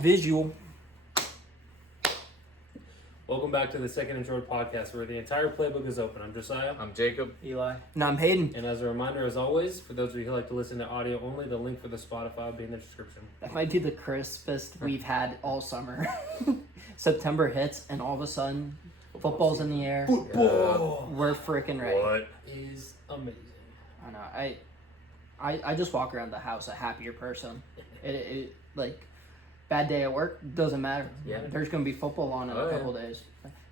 Visual. Welcome back to the Second and Short podcast, where the entire playbook is open. I'm Josiah. I'm Jacob. Eli. And I'm Hayden. And as a reminder, as always, for those of you who like to listen to audio only, the link for the Spotify will be in the description. That might be the crispest we've had all summer. September hits, and all of a sudden, football's in the air. Football! We're freaking ready. What is amazing? I know. I just walk around the house a happier person. It like bad day at work doesn't matter. Yeah. There's gonna be football on in a couple days.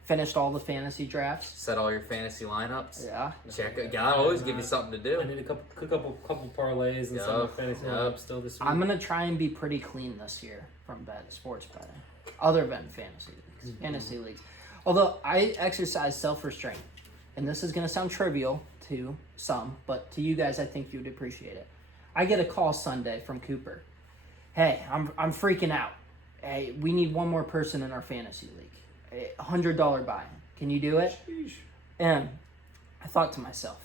Finished all the fantasy drafts. Set all your fantasy lineups. Yeah. Check it. God always give you something to do. I need a couple parlays and some fantasy lineups still this week. I'm gonna try and be pretty clean this year from sports betting, other than fantasy leagues. Fantasy leagues. Although I exercise self-restraint, and this is gonna sound trivial to some, but to you guys, I think you would appreciate it. I get a call Sunday from Cooper. Hey, I'm freaking out. Hey, we need one more person in our fantasy league. $100 buy-in. Can you do it? Sheesh. And I thought to myself,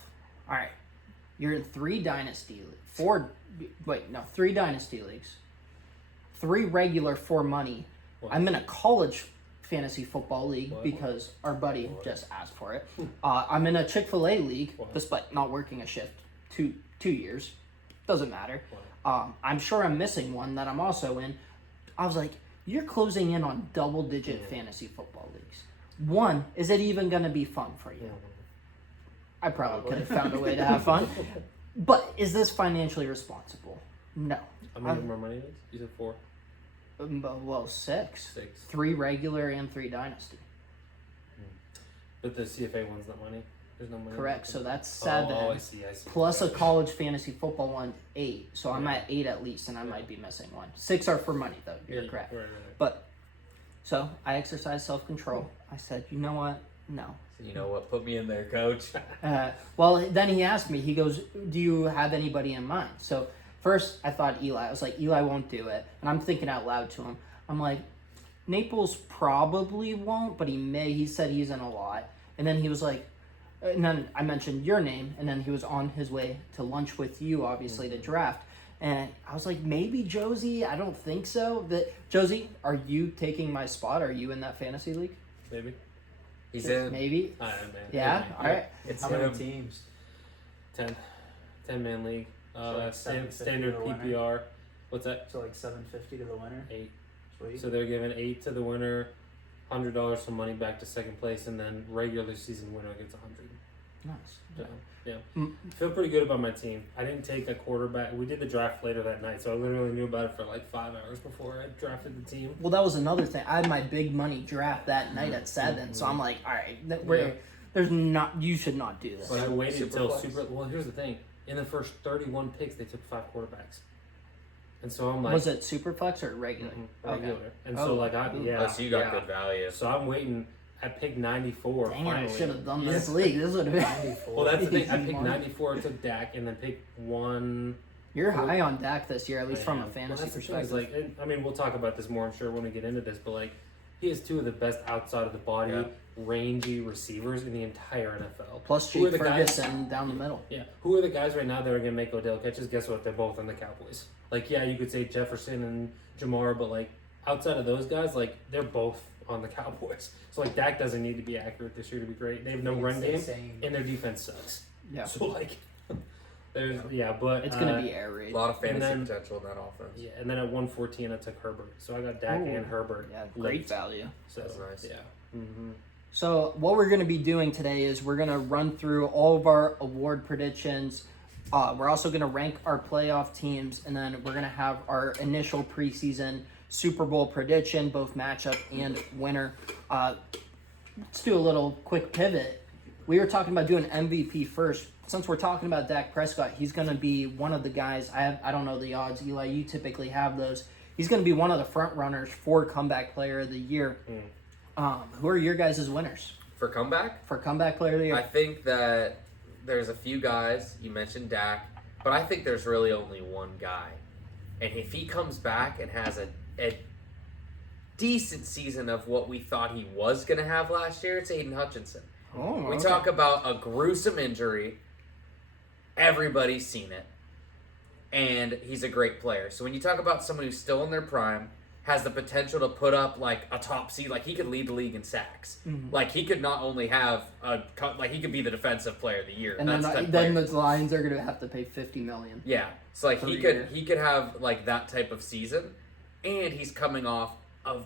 all right, you're in three dynasty leagues, 3 regular for money. What? I'm in a college fantasy football league What? because our buddy just asked for it. I'm in a Chick-fil-A league, What? despite not working a shift 2 years. Doesn't matter. What? I'm sure I'm missing one that I'm also in. I was like, you're closing in on double-digit fantasy football leagues. One, is it even going to be fun for you? I probably could have found a way to have fun. But is this financially responsible? No. How many more money is? You said 4? Well, 6. 6. 3 regular and 3 dynasty. But the CFA one's not money? There's no money? Correct. So that's 7. Oh, I see. Plus a college fantasy football one, 8. So I'm at 8 at least, and I might be missing one. 6 are for money, though. You're correct. Right. But, so I exercised self-control. I said, you know what? No. You know what? Put me in there, coach. Well, then he asked me, he goes, do you have anybody in mind? So first I thought Eli. I was like, Eli won't do it. And I'm thinking out loud to him. I'm like, Naples probably won't, but he may. He said he's in a lot. And then he was like, and then I mentioned your name, and then he was on his way to lunch with you, obviously, to draft. And I was like, maybe Josie? I don't think so. Josie, are you taking my spot? Are you in that fantasy league? Maybe. He's in. Maybe. I am, man. Yeah? All right. It's How many him. teams? 10-man league. like Standard 750 to the winner? PPR. What's that? So like $750 to the winner. 8. Sweet. So they're giving 8 to the winner, $100 for money back to second place, and then regular season winner gets 100. Nice. So, yeah. Mm. Feel pretty good about my team. I didn't take a quarterback. We did the draft later that night, so I literally knew about it for like 5 hours before I drafted the team. Well, that was another thing. I had my big money draft that night at 7, so I'm like, all right, you should not do this. But I waited until Superflex? Well, here's the thing. In the first 31 picks, they took 5 quarterbacks. And so I'm like... Was it Superflex or regular? regular. Okay. And Oh. so like Oh, so you got good value. So I'm waiting at pick 94 Dang it, finally. I should have done this league. This would have been... 94. Well, that's the thing. I Easy picked money. 94, took Dak, and then picked 1... You're high on Dak this year, at least from a Well, fantasy that's the thing, is, perspective. like, I mean, we'll talk about this more, I'm sure, when we get into this, but like, he has 2 of the best outside of the body, rangy receivers in the entire NFL. Plus Who are Jake the guys- Ferguson down the middle. Yeah. Who are the guys right now that are going to make Odell catches? Guess what? They're both on the Cowboys. Like, yeah, you could say Jefferson and Jamar, but like, outside of those guys, like, they're both on the Cowboys. So like, Dak doesn't need to be accurate this year to be great. They have no run game, and their defense sucks. Yeah. So like, there's but It's going to be air A raid. lot of fantasy then- potential in that offense. Yeah, and then at 114, I took Herbert. So I got Dak Ooh. and Herbert. Yeah, great late. value. So That's nice. Yeah. Mm-hmm. So what we're going to be doing today is we're going to run through all of our award predictions. We're also going to rank our playoff teams, and then we're going to have our initial preseason Super Bowl prediction, both matchup and winner. Let's do a little quick pivot. We were talking about doing MVP first. Since we're talking about Dak Prescott, he's going to be one of the guys. I don't know the odds, Eli. You typically have those. He's going to be one of the front runners for Comeback Player of the Year. Who are your guys' winners For comeback, for Comeback Player of the Year? I think that there's a few guys. You mentioned Dak, but I think there's really only one guy. And if he comes back and has a decent season of what we thought he was going to have last year, it's Aiden Hutchinson. Oh, We okay. talk about a gruesome injury. Everybody's seen it. And he's a great player. So when you talk about someone who's still in their prime, has the potential to put up like a top seed. Like he could lead the league in sacks. Like he could not only have like he could be the defensive player of the year. And That's then, the then player. the Lions are going to have to pay $50 million. Yeah. So like Per he year. could have like that type of season, and he's coming off of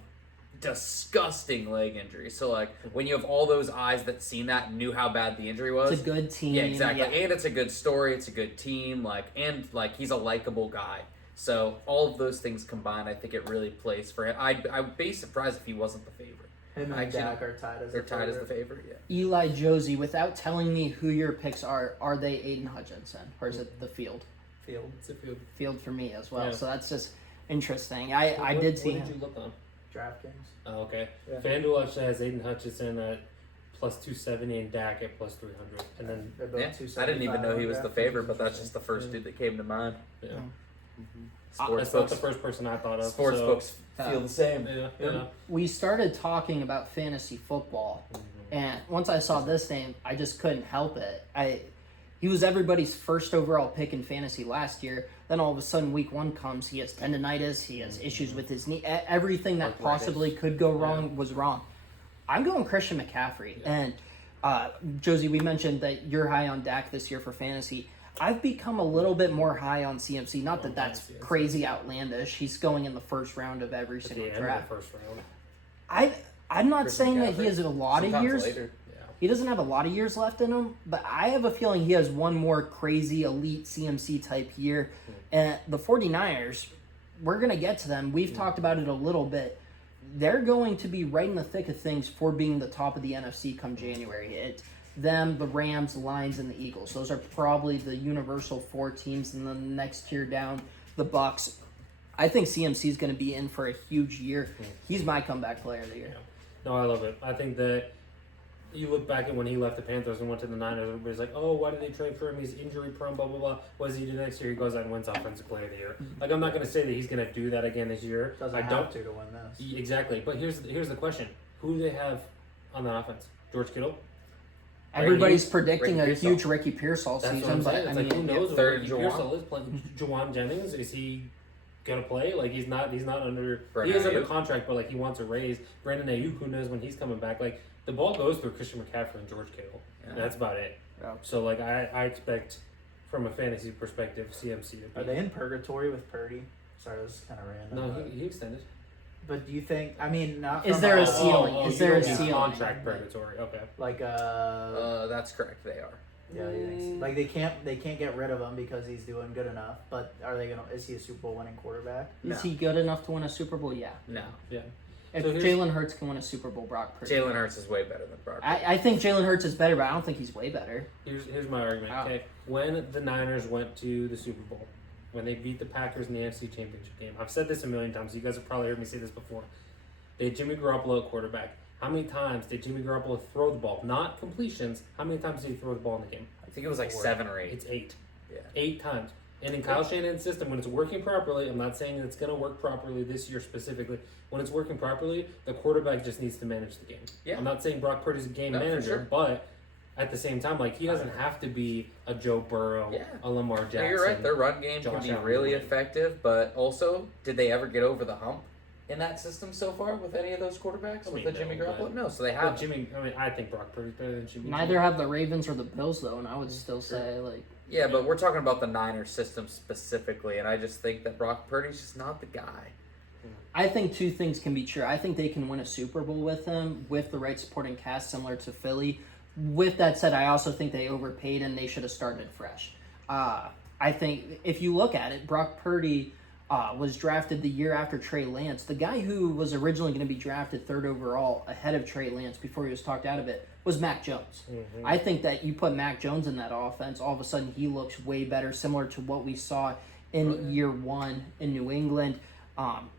disgusting leg injury. So like when you have all those eyes that seen that and knew how bad the injury was. It's a good team. Yeah, exactly. Yeah. And it's a good story. It's a good team. And he's a likable guy. So all of those things combined, I think it really plays for him. I'd be surprised if he wasn't the favorite. Him and Actually, Dak are tied as They're the tied as the favorite. favorite. Yeah. Eli Josie, without telling me who your picks are they Aiden Hutchinson? Or is it the field? Field. It's a field. Field for me as well. Yeah. So that's just interesting. I What did see What him. did you look on? DraftKings. Oh, okay. Yeah. FanDuel actually has Aiden Hutchinson at plus 270 and Dak at plus 300. And then, They're both Yeah. 275 I didn't even know he was the DraftKings, favorite, which but is that's just the first dude that came to mind. yeah. Sports That's not books. the first person I thought of. Sports so, books feel the same. Yeah, yeah. We started talking about fantasy football, and once I saw this name, I just couldn't help it. He was everybody's first overall pick in fantasy last year. Then all of a sudden, week 1 comes, he has tendonitis, he has issues with his knee. Everything that Arthritis. possibly could go wrong was wrong. I'm going Christian McCaffrey. And Josie, we mentioned that you're high on Dak this year for fantasy. I've become a little bit more high on CMC. Not that that's CMC. crazy outlandish. He's going in the first round of every At single the end of draft. the first round. I'm not Christian saying that McCaffrey. he has a lot of Sometimes years. later. Yeah. He doesn't have a lot of years left in him, but I have a feeling he has one more crazy elite CMC type year. And the 49ers, we're going to get to them. We've talked about it a little bit. They're going to be right in the thick of things for being the top of the NFC come January. It's them, the Rams, the Lions, and the Eagles. Those are probably the universal 4 teams, and then the next tier down, the Bucks. I think CMC is going to be in for a huge year. He's my comeback player of the year. Yeah. No, I love it. I think that you look back at when he left the Panthers and went to the Niners, everybody's like, oh, why did they trade for him? He's injury prone, blah, blah, blah. What does he do next year? He goes out and wins Offensive Player of the Year. Like, I'm not going to say that he's going to do that again this year. Doesn't I have don't. to win this. Exactly. But here's the question. Who do they have on that offense? George Kittle? Everybody's predicting Ricky a Pearsall. huge Ricky Pearsall That's what season, I'm but saying. I It's mean, like, who knows third what and Ricky Juwan. Pearsall is playing. Juwan Jennings, is he going to play? Like, he's not under... Brandon he is under Ayuk. contract, but, like, he wants a raise. Brandon Ayuk, who knows when he's coming back. Like, the ball goes through Christian McCaffrey and George Kittle. Yeah. That's about it. Yeah. So, like, I expect, from a fantasy perspective, CMC to be... Are they in purgatory with Purdy? Sorry, this is kind of random. No, but, he extended. but do you think? I mean, not. Is from there a a ceiling? Is you there a don't mean ceiling? contract purgatory. Okay. like That's correct. They are. yeah, you think so? Like they can't get rid of him because he's doing good enough. But are they gonna? Is he a Super Bowl winning quarterback? Is No. he good enough to win a Super Bowl? Yeah. No. Yeah. If So here's- Jalen Hurts can win a Super Bowl, Brock Purdy. Jalen Hurts is way better than Brock. I think Jalen Hurts is better, but I don't think he's way better. Here's my argument. Wow. Okay, when the Niners went to the Super Bowl, when they beat the Packers in the NFC Championship game, I've said this a million times. You guys have probably heard me say this before. They had Jimmy Garoppolo at quarterback. How many times did Jimmy Garoppolo throw the ball? Not completions. How many times did he throw the ball in the game? I think it was like 7 or 8. It's 8. Yeah. 8 times. And in Kyle Shanahan's system, when it's working properly, I'm not saying it's going to work properly this year specifically. When it's working properly, the quarterback just needs to manage the game. Yeah. I'm not saying Brock Purdy's a game No, for manager, sure. but at the same time, like, he doesn't have to be a Joe Burrow, Yeah. a Lamar Jackson. No, you're right. Their run game Josh can be Allen, really right. effective, but also, did they ever get over the hump in that system so far with any of those quarterbacks? I With mean, the Jimmy no, Garoppolo? but- No, so they But have. Jimmy, I think Brock Purdy's better than Jimmy. Neither have the Ravens or the Bills, though, and I would still say, like, Yeah, but we're talking about the Niners system specifically, and I just think that Brock Purdy's just not the guy. I think 2 things can be true. I think they can win a Super Bowl with him, with the right supporting cast, similar to Philly. With that said, I also think they overpaid and they should have started fresh. I think if you look at it, Brock Purdy was drafted the year after Trey Lance. The guy who was originally going to be drafted 3rd overall ahead of Trey Lance before he was talked out of it was Mac Jones. I think that you put Mac Jones in that offense, all of a sudden he looks way better, similar to what we saw in year 1 in New England.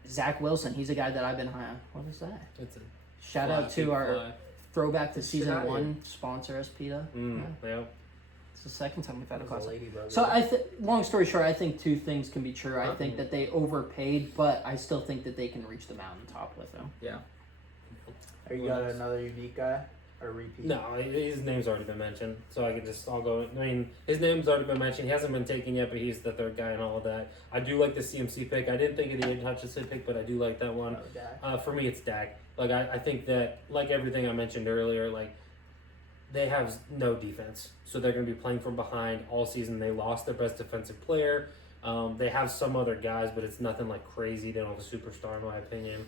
Zach Wilson, he's a guy that I've been high on. What is that? It's a Shout fly, out to big our fly. throwback to Shit season outta 1 sponsor, us, PETA. Yeah. It's the second time we've had a That was class. a ladybug. So long story short, I think 2 things can be true. I think that they overpaid, but I still think that they can reach the mountaintop with him. Yeah. Are you got another unique guy? or repeat? No, his name's already been mentioned, so I'll go. I mean, his name's already been mentioned. He hasn't been taken yet, but he's the third guy and all of that. I do like the CMC pick. I didn't think of the Aiden Hutchinson pick, but I do like that one. Oh, Dak. For me, it's Dak. Like I think that, like everything I mentioned earlier, like they have no defense, so they're going to be playing from behind all season. They lost their best defensive player. They have some other guys, but it's nothing like crazy. They don't have a superstar, in my opinion.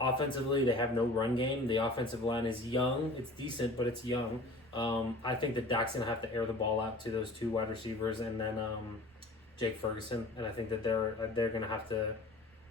Offensively, they have no run game. The offensive line is young. It's decent, but it's young. I think that Dak's going to have to air the ball out to those two wide receivers and then Jake Ferguson. And I think that they're going to have to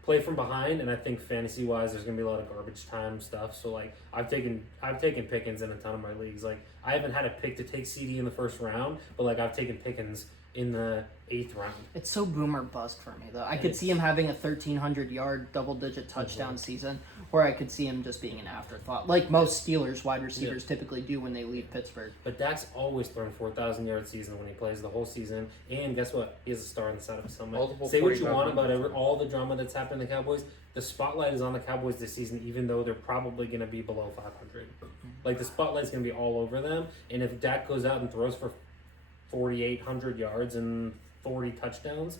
play from behind. And I think fantasy-wise, there's going to be a lot of garbage time stuff. So, like, I've taken Pickens in a ton of my leagues. Like, I haven't had a pick to take CD in the first round, but, like, I've taken Pickens in the 8th round. It's so boomer bust for me though. I could see him having a 1,300-yard double-digit touchdown season, or I could see him just being an afterthought, like most Steelers wide receivers typically do when they leave Pittsburgh. But Dak's always thrown 4,000-yard season when he plays the whole season, and guess what? He has a star on the side of his helmet. Multiple Say what you 45 want about numbers. all the drama that's happened in the Cowboys. The spotlight is on the Cowboys this season, even though they're probably going to be below 500. Like, the spotlight's going to be all over them, and if Dak goes out and throws for 4,800 yards and 40 touchdowns,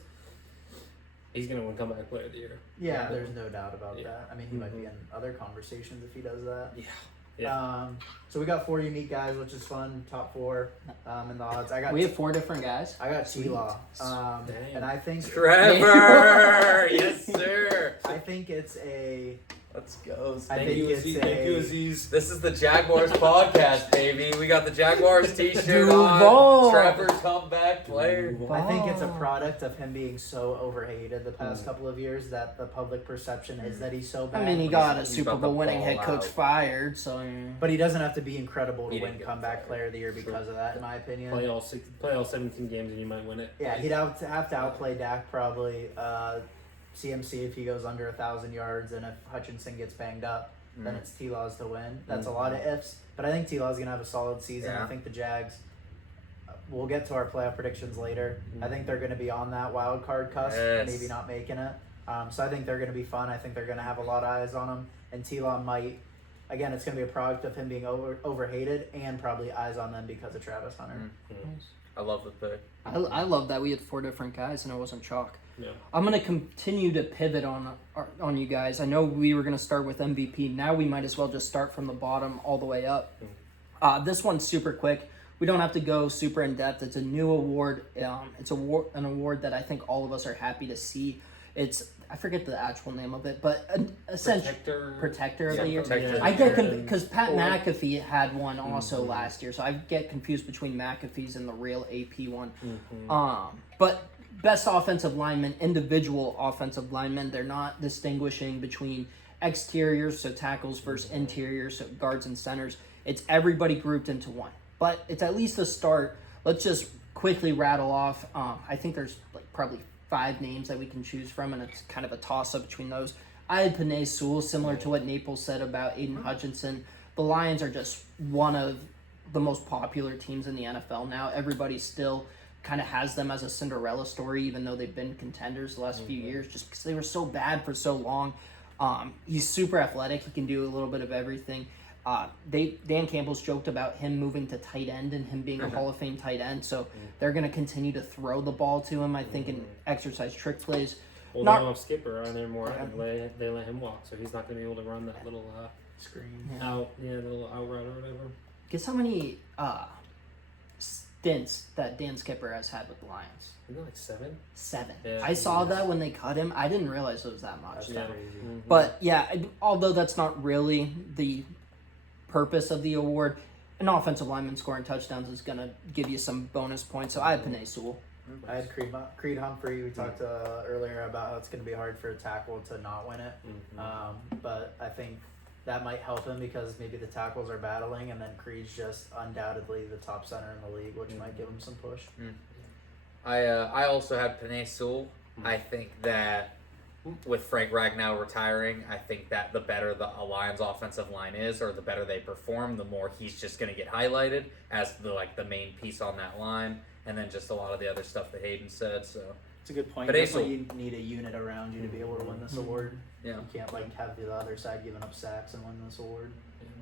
he's going to win comeback player of the year. Yeah, there's no doubt about Yeah. that. I mean, he might be in other conversations if he does that. Yeah. So we got 4 unique guys, which is fun. Top 4 in the odds. We have 4 different guys. I got T-Law. Damn. And I think Trevor! Yes, sir! I think it's a. Let's go. I Thank think you, it's Aziz. a- Thank you, Aziz. This is the Jaguars podcast, baby. We got the Jaguars t-shirt Duval. on. Trevor comeback player. I think it's a product of him being so overhated the past couple of years that the public perception is that he's so bad. I mean, he got a He's Super about to Bowl winning ball head coach out. fired, so But he doesn't have to be incredible to He win didn't get comeback fired. player of the year because of that, in my opinion. Play all 17 games and you might win it. Yeah, he'd have to outplay Dak probably. CMC if he goes under 1,000 yards, and if Hutchinson gets banged up, then it's T-Law's to win. That's a lot of ifs, but I think T-Law's gonna have a solid season. Yeah. I think the Jags. We'll get to our playoff predictions later. I think they're going to be on that wild card cusp, Yes. maybe not making it. So I think they're going to be fun. I think they're going to have a lot of eyes on them, and T-Law might. Again, it's going to be a product of him being overhated and probably eyes on them because of Travis Hunter. I love the pick. I love that we had 4 different guys and it wasn't chalk. Yeah. I'm gonna continue to pivot on you guys. I know we were gonna start with MVP. Now we might as well just start from the bottom all the way up. This one's super quick. We don't have to go super in depth. It's a new award. It's an award that I think all of us are happy to see. I forget the actual name of it, but essentially Protector of the Year. Protector. I get because Pat McAfee had one also last year, so I get confused between McAfee's and the real AP one. But best offensive lineman, individual offensive lineman, they're not distinguishing between exteriors, so tackles versus interiors, so guards and centers. It's everybody grouped into one. But it's at least a start. Let's just quickly rattle off. I think there's probably 5 names that we can choose from, and it's kind of a toss-up between those. I had Penei Sewell, similar to what Naples said about Aiden Hutchinson. The Lions are just one of the most popular teams in the NFL now. Everybody still kind of has them as a Cinderella story, even though they've been contenders the last few years, just because they were so bad for so long. He's super athletic. He can do a little bit of everything. Dan Campbell's joked about him moving to tight end and him being a Hall of Fame tight end, so they're going to continue to throw the ball to him, I think, in exercise trick plays. Well, Not- they don't have Skipper on there more. They let him walk, so he's not going to be able to run that little Screen. the little out route or whatever. Guess how many stints that Dan Skipper has had with the Lions? Isn't it like 7? 7. Yeah, I saw yes. that when they cut him. I didn't realize it was that much. That's Yeah. crazy. But yeah, although that's not really the purpose of the award, an offensive lineman scoring touchdowns is going to give you some bonus points. So I had Penei Sewell. I had Creed Humphrey. We talked earlier about how it's going to be hard for a tackle to not win it. But I think that might help him because maybe the tackles are battling, and then Creed's just undoubtedly the top center in the league, which might give him some push. I also had Penei Sewell. I think that with Frank Ragnow retiring, I think that the better the Lions offensive line is, or the better they perform, the more he's just going to get highlighted as the main piece on that line, and then just a lot of the other stuff that Hayden said. So It's a good point. But That's why Ace- you need a unit around you to be able to win this award. yeah, You can't have the other side giving up sacks and win this award.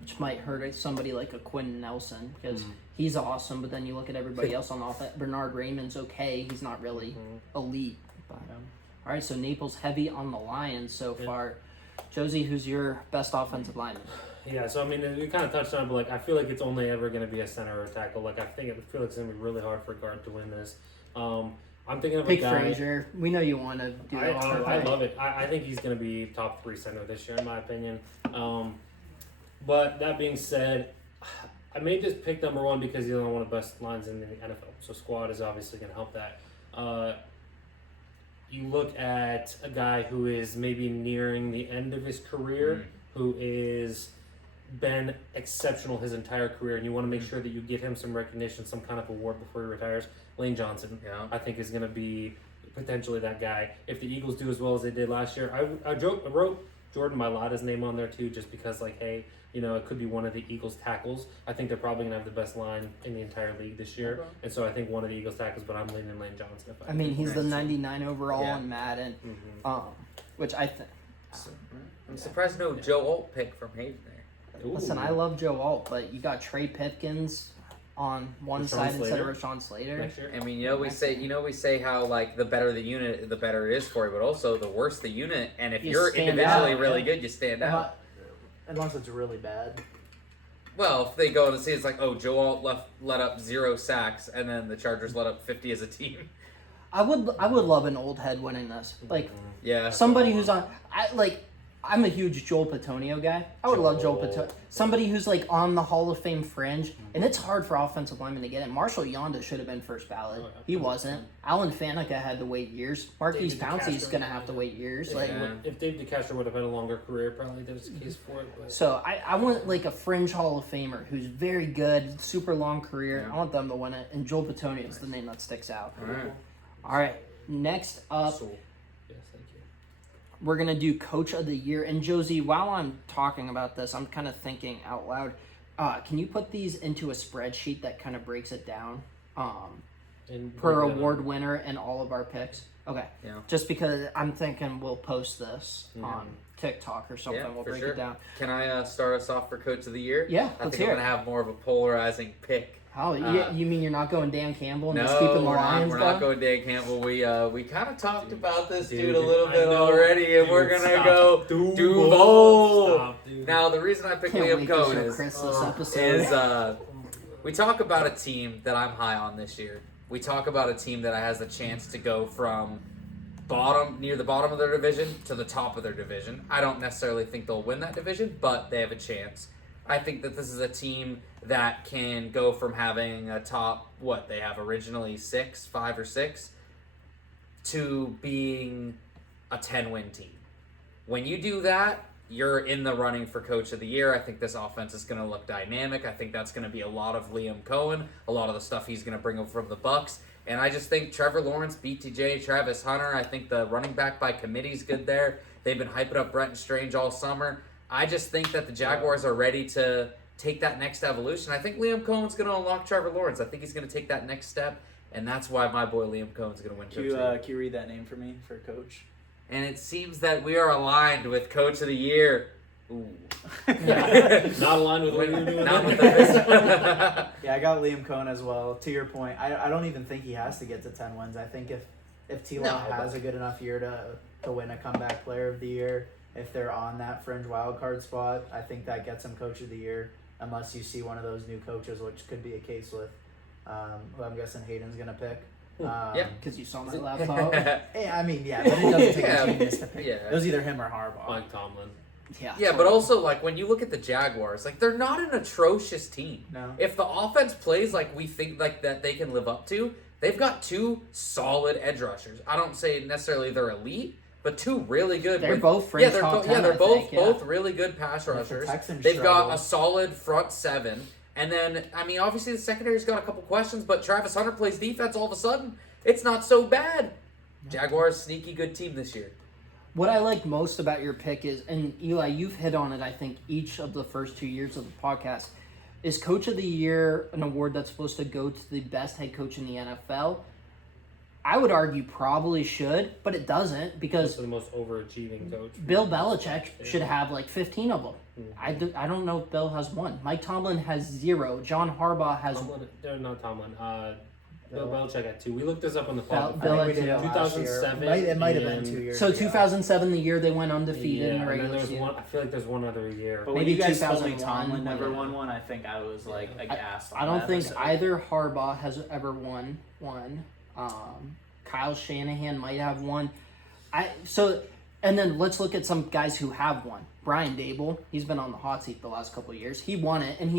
which might hurt somebody like a Quentin Nelson because he's awesome. But then you look at everybody else on the offense. Bernard Raymond's okay. He's not really elite. But, all right, so Naples heavy on the Lions so far. Josie, who's your best offensive lineman? Yeah, so I mean, we kind of touched on it, but like, I feel like it's only ever going to be a center or a tackle. Like, I feel like it's going to be really hard for a guard to win this. I'm thinking of Pick a guy. Frazier. We know you want to do it. I love it. I think he's going to be top 3 center this year, in my opinion. But that being said, I made this pick number 1 because he's one of the best lines in the NFL. So squad is obviously going to help that. You look at a guy who is maybe nearing the end of his career, who is been exceptional his entire career, and you want to make sure that you give him some recognition, some kind of award before he retires. Lane Johnson, I think, is going to be potentially that guy. If the Eagles do as well as they did last year, I wrote Jordan Mailata's name on there too, just because, like, hey, you know, it could be one of the Eagles tackles. I think they're probably going to have the best line in the entire league this year, and so I think one of the Eagles tackles, but I'm leaning Lane Johnson. I mean, he's the 99 overall in Madden, which I think. I'm surprised no Joe Alt pick from Hayden there. Listen, I love Joe Alt, but you got Trey Pipkins on one Rashawn side instead of Slater. Rashawn Slater. Next year. I mean, we say how, like, the better the unit, the better it is for you, but also the worse the unit, and if You you're stand individually out, really good, you stand out. Unless it's really bad. Well, if they go to see, it's like, oh, Joe Alt let up 0 sacks, and then the Chargers let up 50 as a team. I would love an old head winning this. Like Yeah. somebody who's on. I'm a huge Joel Petonio guy. I would love Joel Petonio. Somebody who's like on the Hall of Fame fringe, and it's hard for offensive linemen to get in. Marshall Yonda should have been first ballot. He wasn't. Alan Faneca had to wait years. Marquise David Pouncey's DeCastro. gonna have to wait years. Like, If Dave DeCastro would have had a longer career, probably there's a case for it. But so I want like a fringe Hall of Famer who's very good, super long career. Yeah. I want them to win it, and Joel Petonio is the name that sticks out. All right. All right, next up. yes, thank you. We're going to do Coach of the Year. And Josie, while I'm talking about this, I'm kind of thinking out loud. Can you put these into a spreadsheet that kind of breaks it down And per break that award up. winner and all of our picks? Okay. Yeah. Just because I'm thinking we'll post this on TikTok or something. Yeah, we'll for break sure. it down. Can I start us off for Coach of the Year? Yeah, I let's think hear I'm it. going to have more of a polarizing pick. Oh, you mean you're not going Dan Campbell and No, just keeping the we're Lions not going? going Dan Campbell. We kind of talked about this dude a Dude, little I bit know. already, and Dude, we're going to stop. go Duval. Stop, dude. Now, the reason I picked Can't Liam wait to Cohen show is Chris this episode. we talk about a team that I'm high on this year. We talk about a team that has the chance to go from near the bottom of their division to the top of their division. I don't necessarily think they'll win that division, but they have a chance. I think that this is a team that can go from having a top, they have originally 5 or 6, to being a 10-win team. When you do that, you're in the running for Coach of the Year. I think this offense is going to look dynamic. I think that's going to be a lot of Liam Cohen, a lot of the stuff he's going to bring over from the Bucs. And I just think Trevor Lawrence, BTJ, Travis Hunter, I think the running back by committee is good there. They've been hyping up Brenton Strange all summer. I just think that the Jaguars are ready to take that next evolution. I think Liam Cohen's going to unlock Trevor Lawrence. I think he's going to take that next step, and that's why my boy Liam Cohen's going to win Coach of the Year. Can you read that name for me for Coach? And it seems that we are aligned with Coach of the Year. Ooh. Not aligned with what you're doing. Not with there. Yeah, I got Liam Cohen as well. To your point, I don't even think he has to get to 10 wins. I think if T-Law No, has a good enough year to win a comeback player of the year, if they're on that fringe wild card spot, I think that gets him Coach of the Year, unless you see one of those new coaches, which could be a case with who I'm guessing Hayden's going to pick. Yeah. Because you saw my laptop. I mean, yeah, but it doesn't take Yeah, a genius to pick. yeah. It was either him or Harbaugh. Mike Tomlin. Yeah. Yeah, but also, like, when you look at the Jaguars, like, they're not an atrocious team. No. If the offense plays like we think like that they can live up to, they've got 2 solid edge rushers. I don't say necessarily they're elite, but 2 really good. They're both fringe they're top 10, yeah, they're I both think, yeah. both really good pass if the rushers. Texans They've struggle- got a solid front 7. And then, I mean, obviously the secondary's got a couple questions, but Travis Hunter plays defense all of a sudden. It's not so bad. Jaguars, sneaky good team this year. What I like most about your pick is, and Eli, you've hit on it, I think, each of the first 2 years of the podcast, is Coach of the Year an award that's supposed to go to the best head coach in the NFL? I would argue probably should, but it doesn't Who's because the most overachieving coach? Bill Belichick should have like 15 of them. Mhm. I don't know if Bill has one. Mike Tomlin has 0. John Harbaugh has Tomlin, they're not Tomlin. Bill Belichick had 2. We looked this up on the pod. Bill I think we did had it last year. 2007 It might have been and- 2 years so ago. 2007, the year they went undefeated in and the then regular there's season. one. I feel like there's one other year. But Maybe when you guys told me 2001 Tomlin never when- won one, I think I was like aghast. I on don't that think episode. either Harbaugh has ever won one. Kyle Shanahan might have one. And then let's look at some guys who have won. Brian Dable, he's been on the hot seat the last couple of years. He won it, and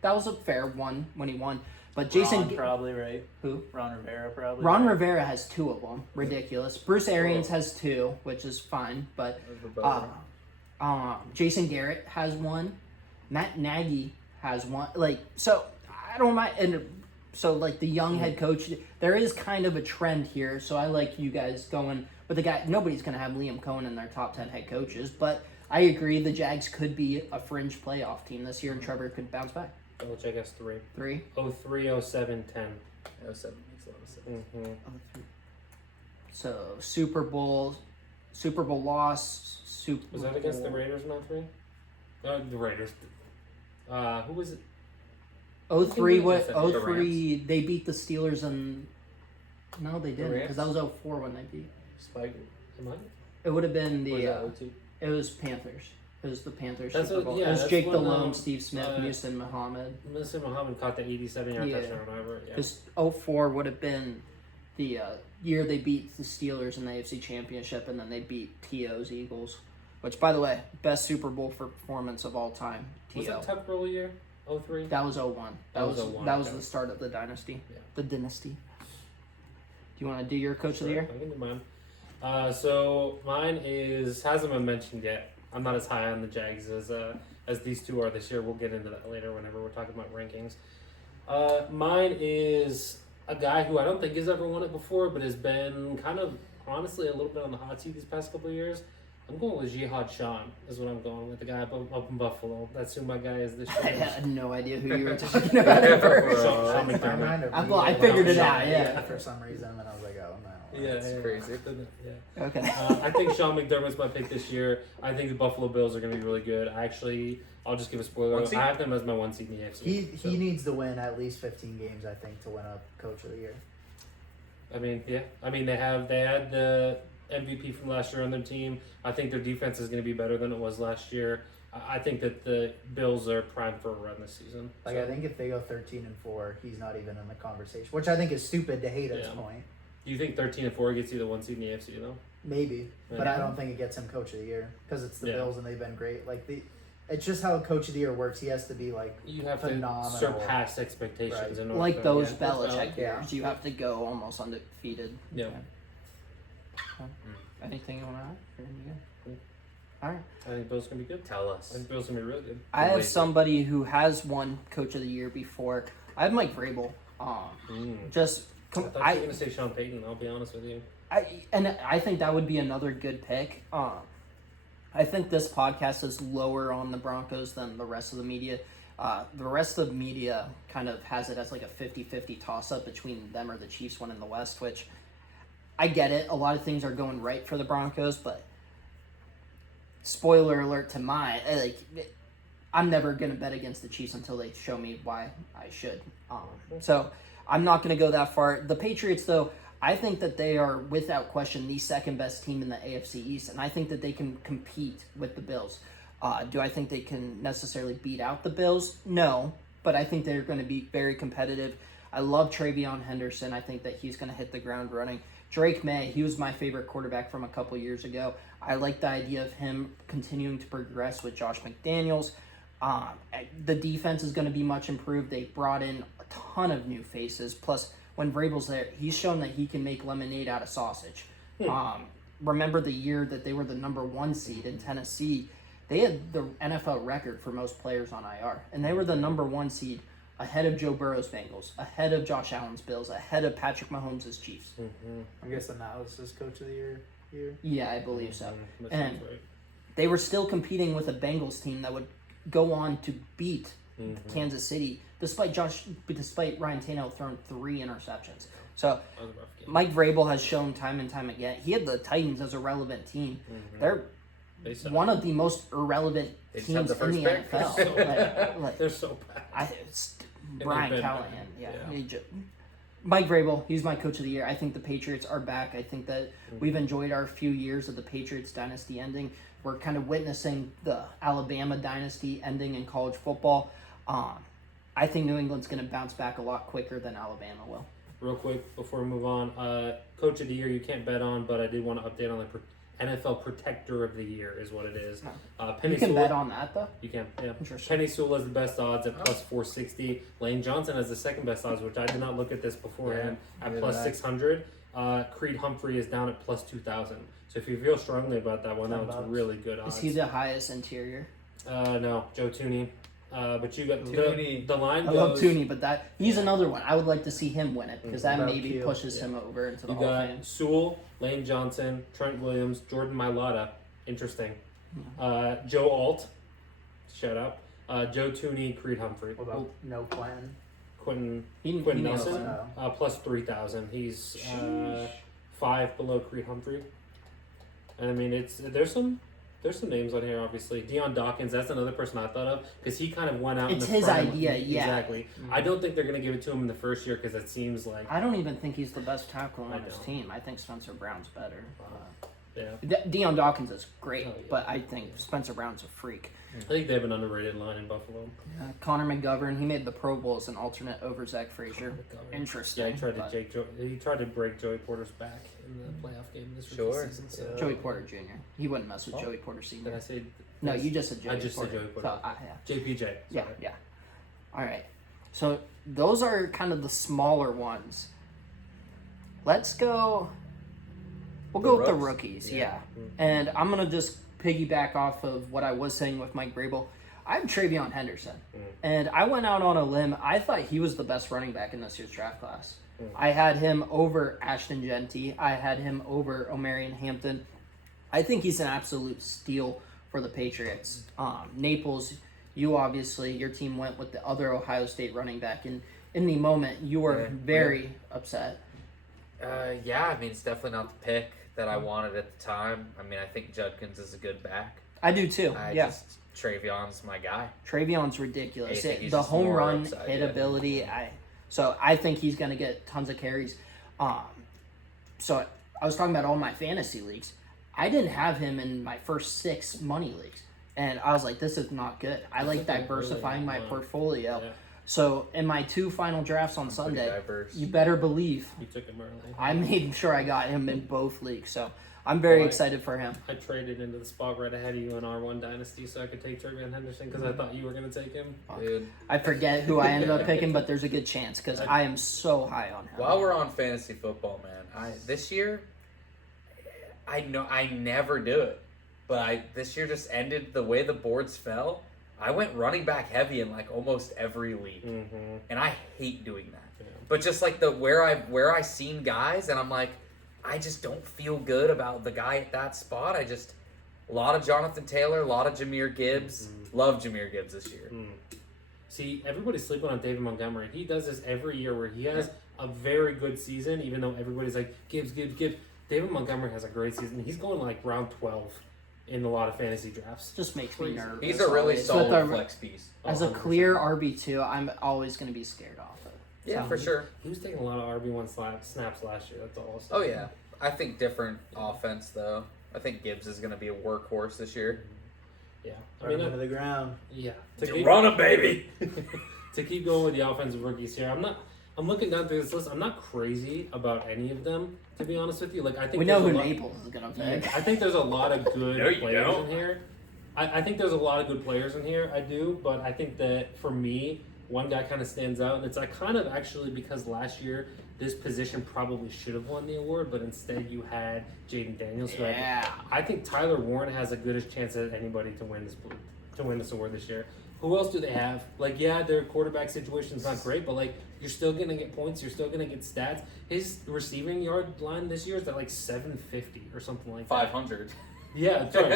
that was a fair one when he won. But Jason, Ron probably right. who? Ron Rivera probably. Ron right. Rivera has 2 of them. Ridiculous. Bruce Arians has 2, which is fine. But Jason Garrett has 1. Matt Nagy has 1. Like, so I don't mind. And so like the young head coach, there is kind of a trend here. So I like you guys going. But nobody's going to have Liam Cohen in their top 10 head coaches. But I agree, the Jags could be a fringe playoff team this year, and Trevor could bounce back. Belichick has 3. 3. 03, 07, 10. 07 makes a lot of sense. Mm-hmm. So Super Bowl loss. Was that against the Raiders in 03? The Raiders. Who was it? 03, What- what? the 03, they beat the Steelers and. No, they didn't, Rams? because that was 04 when they beat. Spike. Am I? It would have been Or was the. that 02? It was Panthers. It was the Panthers That's Super what- Bowl. yeah, it was that's Jake when, Delhomme, Steve Smith, uh, Musin Muhammad. Mr. Muhammad caught the 87-yard Yeah. touchdown or whatever. Yeah. Because 04 would have been the year they beat the Steelers in the AFC Championship, and then they beat T.O.'s Eagles. Which, by the way, best Super Bowl performance of all time. Was T.O. that Tuck Roll year? 03? That was 01. That was 01, That was okay. the start of the dynasty. Yeah. The dynasty. Do you want to do your coach of the year? I can do mine. So mine hasn't been mentioned yet. I'm not as high on the Jags as these two are this year. We'll get into that later whenever we're talking about rankings. Mine is a guy who I don't think has ever won it before, but has been kind of honestly a little bit on the hot seat these past couple of years. I'm going with Jihad Sean is what I'm going with, the guy up in Buffalo. That's who my guy is this I year. had no idea who you were talking about at first. Sean My McDermott. mind I figured it out, yeah. For some reason, and I was like, oh no. Yeah, That's yeah, crazy. Yeah. Okay. I think Sean McDermott's my pick this year. I think the Buffalo Bills are going to be really good. I'll just give a spoiler. One seed? I have them as my 1 seed in the AFC. He needs to win at least 15 games, I think, to win a Coach of the Year. I mean, yeah. I mean, they had the MVP from last year on their team. I think their defense is going to be better than it was last year. I think that the Bills are primed for a run this season. Like, I think if they go 13-4, he's not even in the conversation, which I think is stupid to hate at this Yeah. point. Do you think 13-4 gets you the 1 seed in the AFC though? Maybe, but Yeah. I don't think it gets him Coach of the Year because it's the Yeah. Bills and they've been great. Like it's just how Coach of the Year works. He has to be like You have Phenomenal. to surpass expectations Right. in order Like to- those yeah, that's Belichick valid. Yeah. years, you have to go almost undefeated. Yeah. Anything you want to add? Or you good? Mm. All right. I think Bills going to be good. Tell I us. think Bills going to be really good. I have Wait. somebody who has won Coach of the Year before. I have Mike Vrabel. Just I thought you were going to say Sean Payton. I'll be honest with you. I think that would be another good pick. I think this podcast is lower on the Broncos than the rest of the media. The rest of the media kind of has it as like a 50-50 toss-up between them or the Chiefs winning the West, which I get it. A lot of things are going right for the Broncos, but spoiler alert to I'm never going to bet against the Chiefs until they show me why I should. So I'm not going to go that far. The Patriots, though, I think that they are, without question, the second best team in the AFC East, and I think that they can compete with the Bills. Do I think they can necessarily beat out the Bills? No, but I think they're going to be very competitive. I love Travion Henderson. I think that he's going to hit the ground running. Drake May, he was my favorite quarterback from a couple years ago. I like the idea of him continuing to progress with Josh McDaniels. The defense is going to be much improved. They brought in a ton of new faces. Plus, when Vrabel's there, he's shown that he can make lemonade out of sausage. Remember the year that they were the number 1 seed in Tennessee? They had the NFL record for most players on IR, and they were the number 1 seed ahead of Joe Burrow's Bengals, ahead of Josh Allen's Bills, ahead of Patrick Mahomes' Chiefs. I guess then that was his Coach of the Year. Yeah, I believe so. That And sounds right. they were still competing with a Bengals team that would go on to beat Kansas City, despite Ryan Tannehill throwing 3 interceptions. So That was a rough game. Mike Vrabel has shown time and time again. He had the Titans as a relevant team. Mhm. They're They suck. one of the most irrelevant They just teams had the in first the pick. NFL. So like, They're so bad. it's they've Brian been Callahan. bad. Yeah. Yeah. He Mike Vrabel, he's my coach of the year. I think the Patriots are back. I think that we've enjoyed our few years of the Patriots dynasty ending. We're kind of witnessing the Alabama dynasty ending in college football. I think New England's going to bounce back a lot quicker than Alabama will. Real quick before we move on, Coach of the Year you can't bet on, but I did want to update on the NFL Protector of the Year is what it is. Penny You can Sewell, bet on that though. You can, yeah. Interesting. Penny Sewell has the best odds at plus 460. Lane Johnson has the second best odds, which I did not look at this beforehand, at neither plus did I. 600. Creed Humphrey is down at plus 2,000. So if you feel strongly about that one, that $10. one's really good odds. Is he the highest interior? No, Joe Tooney. But you got Tooney. the line I goes. love Tooney, but he's another one. I would like to see him win it because that About maybe Q. pushes him over into the You Hall of got Fame. Sewell, Lane Johnson, Trent Williams, Jordan Mailata. Interesting. Joe Alt. Shout out. Joe Tooney, Creed Humphrey. What about no Quentin? Quentin He Quentin nails Nelson. it. Plus 3,000. He's 5 below Creed Humphrey. And I mean, there's some names on here. Obviously, Deion Dawkins. That's another person I thought of because he kind of went out. It's in the his front of- idea, yeah. Exactly. I don't think they're gonna give it to him in the first year because it seems like I don't even think he's the best tackle I on his know. team. I think Spencer Brown's better. yeah. Deion Dawkins is great, Oh, yeah. but I think Spencer Brown's a freak. I think they have an underrated line in Buffalo. Connor McGovern, he made the Pro Bowl as an alternate over Zach Frazier. McGovern. Interesting. Yeah, he but he tried to break Joey Porter's back in the playoff game this rookie Sure. season. So. Joey Porter Jr. He wouldn't mess with Oh. Joey Porter Did Sr. I say? No, you just said Joey I just Porter. said Joey Porter. So, yeah. JPJ. Yeah, sorry. yeah. All right. So those are kind of the smaller ones. Let's go. We'll The go with the rooks? rookies, Yeah. yeah. And I'm gonna just piggyback off of what I was saying with Mike Vrabel. I have Travion Henderson, and I went out on a limb. I thought he was the best running back in this year's draft class. I had him over Ashton Genty. I had him over Omarion Hampton. I think he's an absolute steal for the Patriots. Naples, you obviously, your team went with the other Ohio State running back, and in the moment, you were Yeah. very upset. Yeah, I mean, it's definitely not the pick that I wanted at the time. I mean, I think Judkins is a good back. I do too. I just Travion's my guy. Travion's ridiculous. I think he's The just home more run upside, hit yeah. ability, so I think he's going to get tons of carries. So I was talking about all my fantasy leagues. I didn't have him in my first 6 money leagues, and I was like, "This is not good." I like Really diversifying my wow. portfolio. Yeah. So in my 2 final drafts on Pretty Sunday, diverse. you better believe You took him early. I made sure I got him in both leagues. So I'm very Why? excited for him. I traded into the spot right ahead of you in R1 Dynasty so I could take Travion Henderson because I thought you were going to take him. Dude, I forget who I ended up picking, but there's a good chance because I am so high on him. while we're on fantasy football, man, this year, I know I never do it, but this year just ended the way the boards fell. I went running back heavy in like almost every league, Mm-hmm. and I hate doing that. Yeah. But just like where I seen guys, and I'm like, I just don't feel good about the guy at that spot. A lot of Jonathan Taylor, a lot of Jahmyr Gibbs. Love Jahmyr Gibbs this year. See, everybody's sleeping on David Montgomery. He does this every year where he has a very good season, even though everybody's like, Gibbs. David Montgomery has a great season. He's going like round 12 in a lot of fantasy drafts. Just makes me nervous. He's a really always. solid With a- flex piece. As a 100%. clear RB2, I'm always going to be scared off of. Yeah, So- for sure. He was taking a lot of RB1 snaps last year. That's all I'll say. Oh yeah, I think different offense though. I think Gibbs is going to be a workhorse this year. Yeah. I Run mean, him into the ground. yeah. Run him, baby. To keep going with the offensive rookies here, I'm looking down through this list. I'm not crazy about any of them, to be honest with you. Like I think We know there's who a lot- Naples is going to Yeah, pick. I think there's a lot of good No, you players don't. in here. I think there's a lot of good players in here. I do, but I think that for me, one guy kind of stands out, and it's like kind of actually because last year this position probably should have won the award, but instead you had Jaden Daniels. Who Yeah. I think Tyler Warren has a good chance as anybody to win this award this year. Who else do they have? Like, yeah, their quarterback situation's not great, but like you're still gonna get points, you're still gonna get stats. His receiving yard line this year is at like 750 or something like that. 500. Yeah, sorry,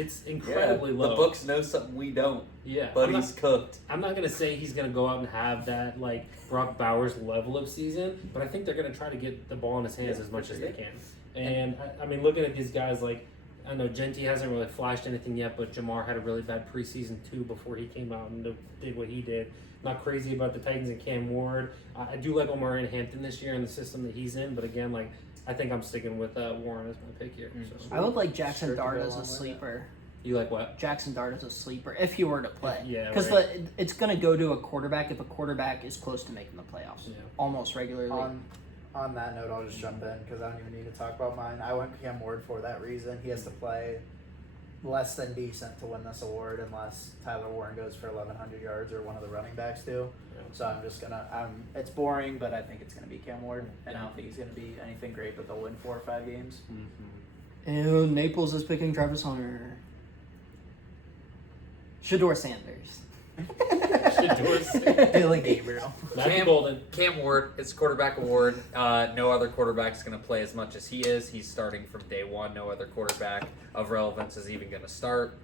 it's incredibly low. The books know something we don't, Yeah, but he's cooked. I'm not gonna say he's gonna go out and have that like Brock Bowers level of season, but I think they're gonna try to get the ball in his hands as much as they can. And I mean, looking at these guys, like I know Genty hasn't really flashed anything yet, but Jamar had a really bad preseason too before he came out and did what he did. Not crazy about the Titans and Cam Ward. I do like Omar and Hampton this year in the system that he's in, but again, like I think I'm sticking with Warren as my pick here. So. I would like Jackson Sure to Dart go as a along with sleeper. You like what? Jackson Dart as a sleeper if he were to play. Yeah, Because right. it's going to go to a quarterback if a quarterback is close to making the playoffs. Yeah. Almost regularly. On that note, I'll just jump in because I don't even need to talk about mine. I went Cam Ward for that reason. He has to play less than decent to win this award unless Tyler Warren goes for 1,100 yards or one of the running backs do. Yeah. So I'm just gonna. It's boring, but I think it's gonna be Cam Ward, and I don't think he's gonna be anything great. But they'll win 4 or 5 games. Ew, Naples is picking Travis Hunter. Shador Sanders. Dylan Gabriel. Matthew Golden. Cam Ward, it's a quarterback award. No other quarterback's going to play as much as he is. He's starting from day one. No other quarterback of relevance is even going to start.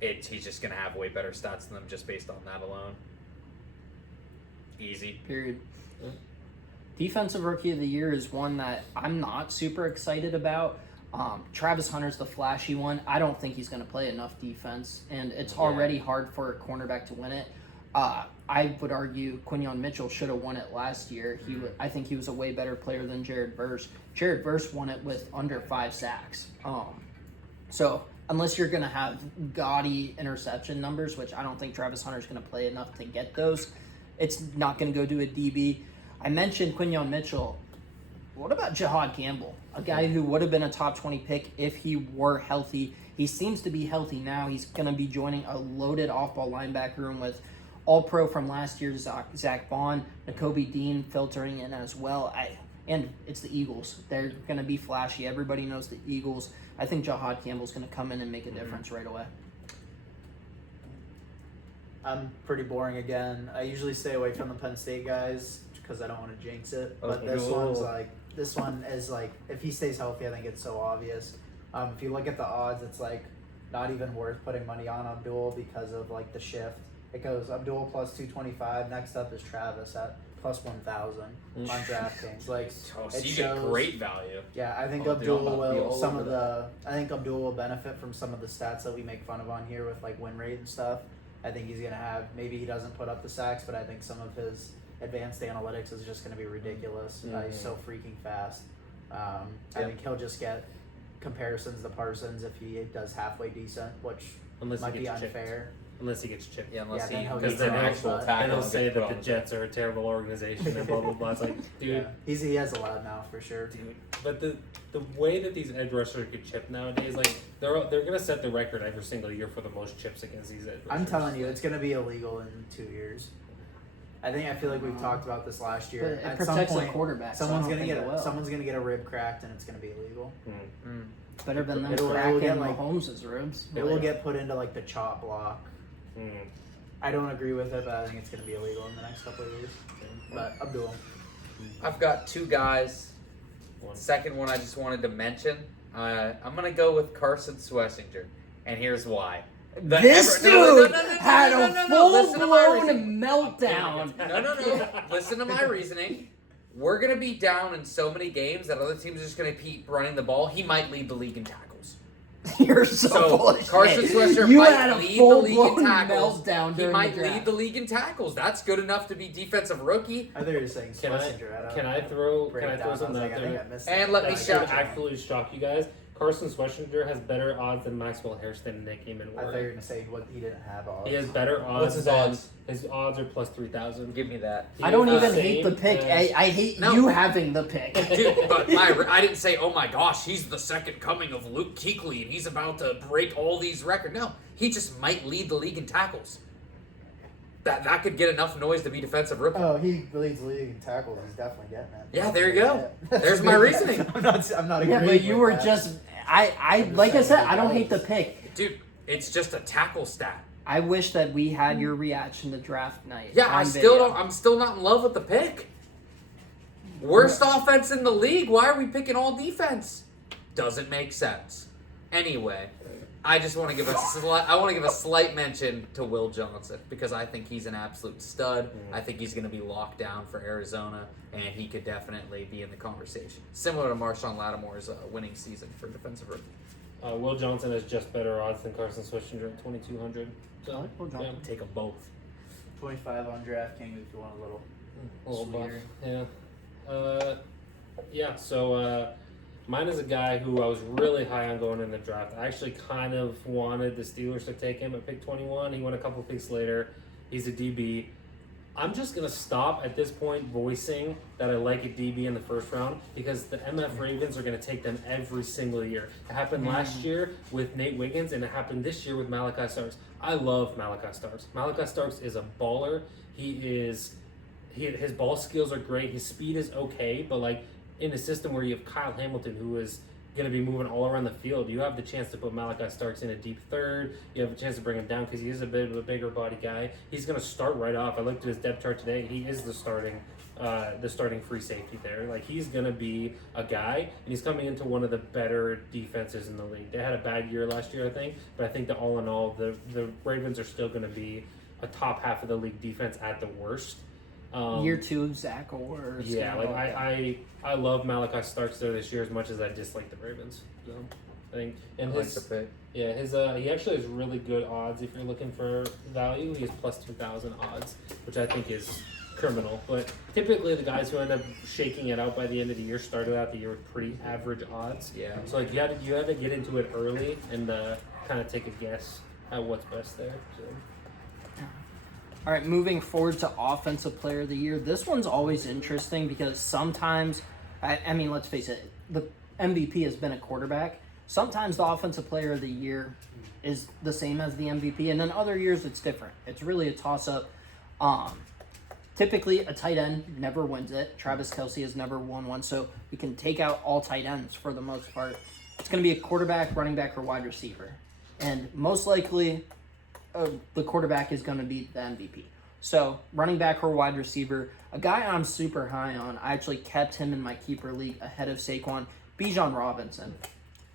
He's just going to have way better stats than them just based on that alone. Easy. Period. Yeah. Defensive Rookie of the Year is one that I'm not super excited about. Travis Hunter's the flashy one. I don't think he's going to play enough defense, and it's already hard for a cornerback to win it. I would argue Quinyon Mitchell should have won it last year. I think he was a way better player than Jared Verse. Jared Verse won it with under 5 sacks. So unless you're going to have gaudy interception numbers, which I don't think Travis Hunter's going to play enough to get those, it's not going to go to a DB. I mentioned Quinyon Mitchell. What about Jahad Campbell? A guy who would have been a top 20 pick if he were healthy. He seems to be healthy now. He's going to be joining a loaded off-ball linebacker room with all-pro from last year, Zach Bond, Nakobe Dean filtering in as well. And it's the Eagles. They're going to be flashy. Everybody knows the Eagles. I think Jahad Campbell's going to come in and make a difference right away. I'm pretty boring again. I usually stay away from the Penn State guys because I don't want to jinx it. But this one is like, if he stays healthy, I think it's so obvious. If you look at the odds, it's like not even worth putting money on Abdul because of like the shift. It goes Abdul plus 225. Next up is Travis at plus 1,000 on DraftKings. Like, Oh, so it you shows, get great value. Yeah, I think Oh, dude, I'm Abdul about to be will all over that. I think Abdul will benefit from some of the stats that we make fun of on here with like win rate and stuff. I think he's gonna have, maybe he doesn't put up the sacks, but I think some of his advanced analytics is just gonna be ridiculous. He's so freaking fast. I think he'll just get comparisons to Parsons if he does halfway decent, which Unless might he be gets unfair. Unless he gets chipped. Yeah, unless then he he'll because get they're some actual upside. tackle. And they'll say that the Jets are a terrible organization and blah blah blah. It's like, dude, Yeah. He has a loud mouth for sure. dude. But the way that these edge rushers get chipped nowadays, like they're gonna set the record every single year for the most chips against these edge rushers. I'm telling you, it's gonna be illegal in 2 years. I feel like we've talked about this last But year. it At protects some the point, quarterback. so I someone's don't gonna think get it will. someone's gonna get a rib cracked, and it's gonna be illegal. Better than them It'll cracking get, like- Mahomes' ribs. It will get put into like the chop block. Mm. I don't agree with it, but I think it's gonna be illegal in the next couple of years. But Abdul, I've got 2 guys. One. Second one I just wanted to mention. I'm gonna go with Carson Schlesinger, and here's why. This dude had a Listen to my full-blown reasoning. meltdown. No. Listen to my reasoning. We're gonna be down in so many games that other teams are just gonna keep running the ball. He might lead the league in tackles. You're so, full of Carson shit. Schlesinger You might had a lead the league in full-blown tackles. meltdown He during might the draft. lead the league in tackles. That's good enough to be defensive rookie. I thought you were saying Can I Schlesinger. can I throw something out I think there? I missed And that. let me That shout. should absolutely shock you guys. Carson Schlesinger has better odds than Maxwell Hairston and Nick Eamon I thought you were Ward. gonna say what he didn't have odds. He has better odds. What's his than- odds? His odds are plus 3,000. Give me that. I don't He is even the hate the same pick. as- I hate No. you having the pick. Dude, but I didn't say, oh my gosh, he's the second coming of Luke Kuechly and he's about to break all these records. No, he just might lead the league in tackles. That could get enough noise to be defensive rookie. Oh, he leads the league in tackles. He's definitely getting it. Yeah, there you go. Yeah. There's my reasoning. I'm not Yeah, agreeing but you with were that. just. I like I said, I don't hate the pick. Dude, it's just a tackle stat. I wish that we had your reaction to draft night. Yeah, on video. I'm still not in love with the pick. Worst offense in the league. Why are we picking all defense? Doesn't make sense. Anyway, I just want to give a slight mention to Will Johnson because I think he's an absolute stud. I think he's going to be locked down for Arizona, and he could definitely be in the conversation. Similar to Marshawn Lattimore's winning season for defensive rookie. Will Johnson has just better odds than Carson Switchinger at 2,200. So, Will Johnson. Take them both. 25 on DraftKings if you want a little buff. sweeter. Yeah. So mine is a guy who I was really high on going in the draft. I actually kind of wanted the Steelers to take him at pick 21. He went a couple picks later. He's a DB. I'm just going to stop at this point voicing that I like a DB in the first round because the MF Ravens are going to take them every single year. It happened last year with Nate Wiggins, and it happened this year with Malachi Starks. I love Malachi Starks. Malachi Starks is a baller. His ball skills are great. His speed is okay, but like in a system where you have Kyle Hamilton, who is going to be moving all around the field, you have the chance to put Malachi Starks in a deep third. You have a chance to bring him down because he is a bit of a bigger body guy. He's going to start right off. I looked at his depth chart today. He is the starting free safety there. Like he's going to be a guy, and he's coming into one of the better defenses in the league. They had a bad year last year, I think, but I think that all in all, the Ravens are still going to be a top half of the league defense at the worst. Year 2 of Zach Orr. Yeah, like I love Malachi Starks there this year as much as I dislike the Ravens. So I think and I like his the pick. he actually has really good odds if you're looking for value. He has plus 2,000 odds, which I think is criminal. But typically the guys who end up shaking it out by the end of the year started out the year with pretty average odds. Yeah. So like you had to get into it early and kind of take a guess at what's best there. So. All right, moving forward to Offensive Player of the Year. This one's always interesting because sometimes, I mean, let's face it, the MVP has been a quarterback. Sometimes the Offensive Player of the Year is the same as the MVP, and then other years it's different. It's really a toss-up. Typically, a tight end never wins it. Travis Kelce has never won one, so we can take out all tight ends for the most part. It's going to be a quarterback, running back, or wide receiver. And most likely, the quarterback is going to be the MVP. So, running back or wide receiver, a guy I'm super high on, I actually kept him in my keeper league ahead of Saquon, Bijan Robinson.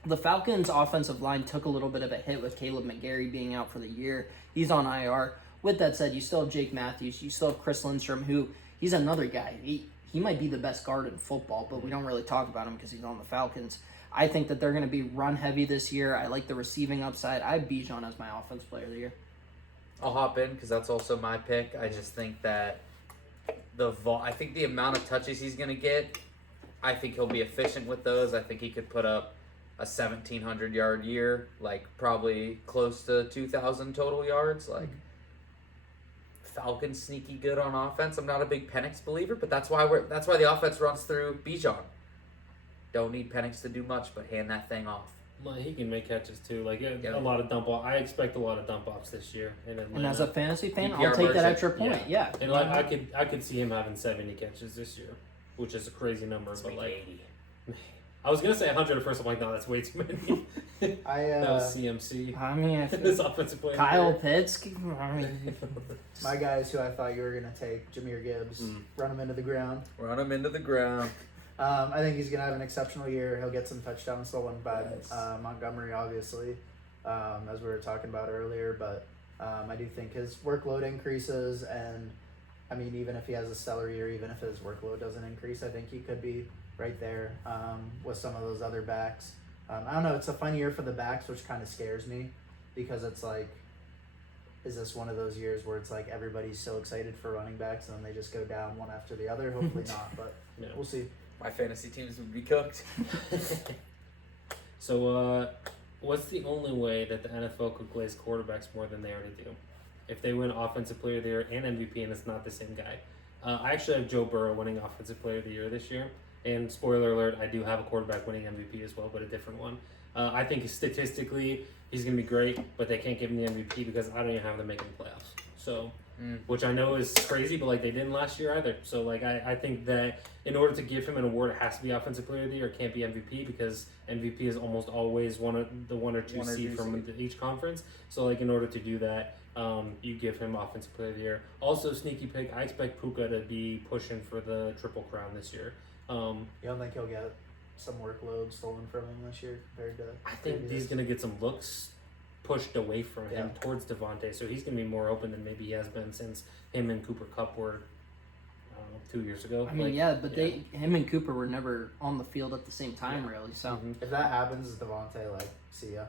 The Falcons' offensive line took a little bit of a hit with Caleb McGarry being out for the year. He's on IR. With that said, you still have Jake Matthews. You still have Chris Lindstrom, who he's another guy. He might be the best guard in football, but we don't really talk about him because he's on the Falcons. I think that they're going to be run heavy this year. I like the receiving upside. I have Bijan as my Offensive Player of the Year. I'll hop in because that's also my pick. I just think that I think the amount of touches he's going to get, I think he'll be efficient with those. I think he could put up a 1,700-yard year, like probably close to 2,000 total yards. Like Falcons sneaky good on offense. I'm not a big Penix believer, but that's why the offense runs through Bijan. Don't need Penix to do much, but hand that thing off. Well, he can make catches too. Like a lot of dump off. I expect a lot of dump offs this year in Atlanta. And as a fantasy fan, PPR I'll take that version. extra point. Yeah. And like I could see him having 70 catches this year, which is a crazy number. It's But like like 80. I was gonna say 100 at first. I'm like, no, that's way too many. That was CMC. I mean, if This offensive player. Kyle Pitts, I mean, My guys who I thought you were going to take, Jahmyr Gibbs, run him into the ground. Run him into the ground. I think he's going to have an exceptional year. He'll get some touchdowns stolen by Montgomery, obviously, as we were talking about earlier. But I do think his workload increases. And, I mean, even if he has a stellar year, even if his workload doesn't increase, I think he could be right there with some of those other backs. I don't know. It's a fun year for the backs, which kind of scares me because it's like, is this one of those years where it's like everybody's so excited for running backs and then they just go down one after the other? Hopefully not, but we'll see. My fantasy teams would be cooked. So, what's the only way that the NFL could glaze quarterbacks more than they already do? If they win Offensive Player of the Year and MVP, and it's not the same guy. I actually have Joe Burrow winning Offensive Player of the Year this year. And spoiler alert, I do have a quarterback winning MVP as well, but a different one. I think statistically he's going to be great, but they can't give him the MVP because I don't even have them making the playoffs. So, which I know is crazy, but like they didn't last year either. So like I think that in order to give him an award, it has to be Offensive Player of the Year. It can't be MVP because MVP is almost always one or two seed from each conference. So like in order to do that, you give him Offensive Player of the Year. Also, sneaky pick, I expect Puka to be pushing for the Triple Crown this year. You don't think he'll get it? some workload stolen from him this year compared to. I think previous. he's going to get some looks pushed away from him towards Devontae, so he's going to be more open than maybe he has been since him and Cooper Kupp were, I don't know, 2 years ago. I mean, him and Cooper were never on the field at the same time, really. So If that happens, is Devontae like, see ya?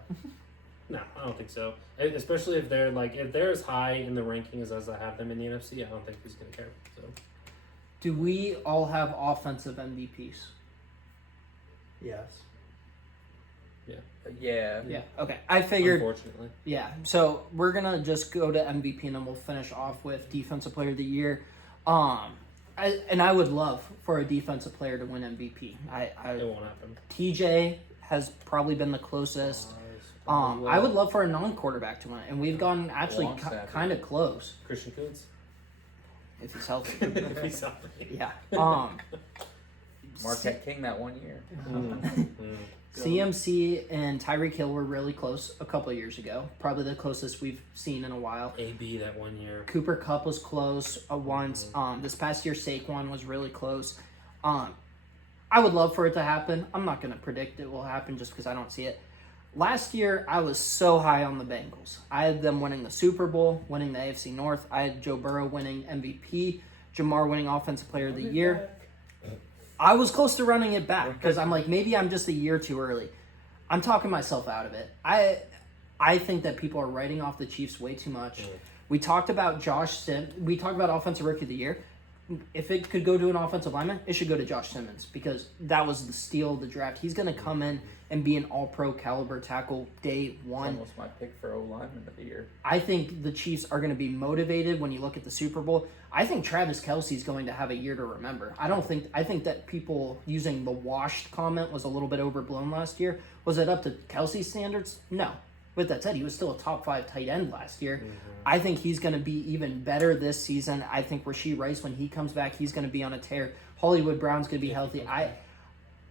No, I don't think so. Especially if they're as high in the rankings as I have them in the NFC, I don't think he's going to care. So do we all have offensive MVPs? Yes. Yeah. Yeah. Okay. I figured. unfortunately, Yeah. So we're gonna just go to MVP and then we'll finish off with Defensive Player of the Year. I would love for a defensive player to win MVP. it won't happen. TJ has probably been the closest. I would love for a non-quarterback to win, and we've gotten actually Longstaff. kind of close Christian Kuntz, if he's healthy. if he's healthy. Yeah. Marquette King that 1 year. CMC and Tyreek Hill were really close a couple of years ago. Probably the closest we've seen in a while. AB that 1 year. Cooper Kupp was close once. This past year, Saquon was really close. I would love for it to happen. I'm not going to predict it will happen just because I don't see it. Last year, I was so high on the Bengals. I had them winning the Super Bowl, winning the AFC North. I had Joe Burrow winning MVP, Jamar winning Offensive Player of the Year. I was close to running it back because I'm like, maybe I'm just a year too early. I'm talking myself out of it. I think that people are writing off the Chiefs way too much. We talked about we talked about Offensive Rookie of the Year. If it could go to an offensive lineman, it should go to Josh Simmons because that was the steal of the draft. He's going to come in and be an all-pro caliber tackle day one. Almost my pick for O-lineman of the year. I think the Chiefs are going to be motivated when you look at the Super Bowl. I think Travis Kelce is going to have a year to remember. I think that people using the washed comment was a little bit overblown last year. Was it up to Kelce's standards? No. With that said, he was still a top 5 tight end last year. I think he's going to be even better this season. I think Rashee Rice, when he comes back, he's going to be on a tear. Hollywood Brown's going to be healthy.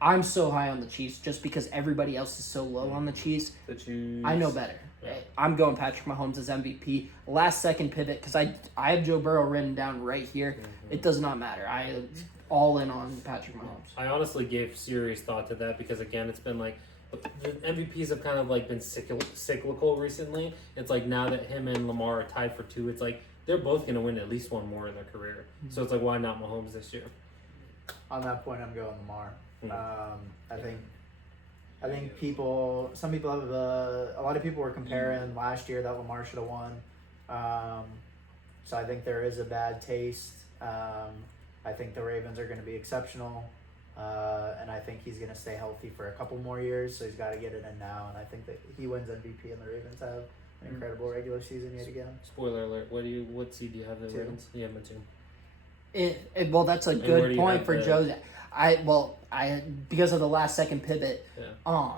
I'm so high on the Chiefs just because everybody else is so low on the Chiefs. The Chiefs. I know better. I'm going Patrick Mahomes as MVP. Last second pivot because I have Joe Burrow written down right here. It does not matter. I am all in on Patrick Mahomes. I honestly gave serious thought to that because again, it's been like the MVPs have kind of like been cyclical recently. It's like now that him and Lamar are tied for 2, it's like they're both going to win at least one more in their career. So it's like, why not Mahomes this year? On that point, I'm going Lamar. I think some people have a lot of people were comparing last year that Lamar should have won. So I think there is a bad taste. I think the Ravens are going to be exceptional. And I think he's going to stay healthy for a couple more years, so he's got to get it in now. And I think that he wins MVP, and the Ravens have an incredible regular season yet again. Spoiler alert. What seed do you have the 2. Ravens? Yeah, me too. Well, that's a where do good you point have for the- Joe. I because of the last second pivot. Yeah.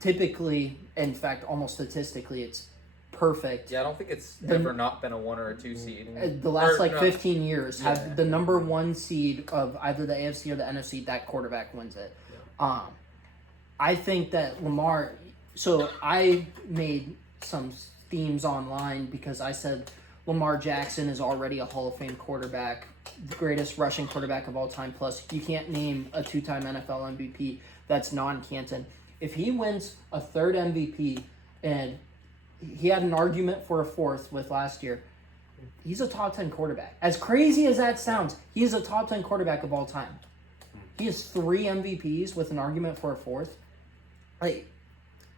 Typically, in fact, almost statistically, it's perfect. Yeah, I don't think it's The- ever not been a 1 or a 2 seed. The last Or, no. 15 years have Yeah. the number 1 seed of either the AFC or the NFC. That quarterback wins it. I think that Lamar. So I made some themes online because I said Lamar Jackson is already a Hall of Fame quarterback, the greatest rushing quarterback of all time. Plus, you can't name a 2-time NFL MVP that's non-Canton. If he wins a 3rd MVP and he had an argument for a 4th with last year, he's a top 10 quarterback. As crazy as that sounds, he is a top 10 quarterback of all time. He has 3 MVPs with an argument for a 4th. Like,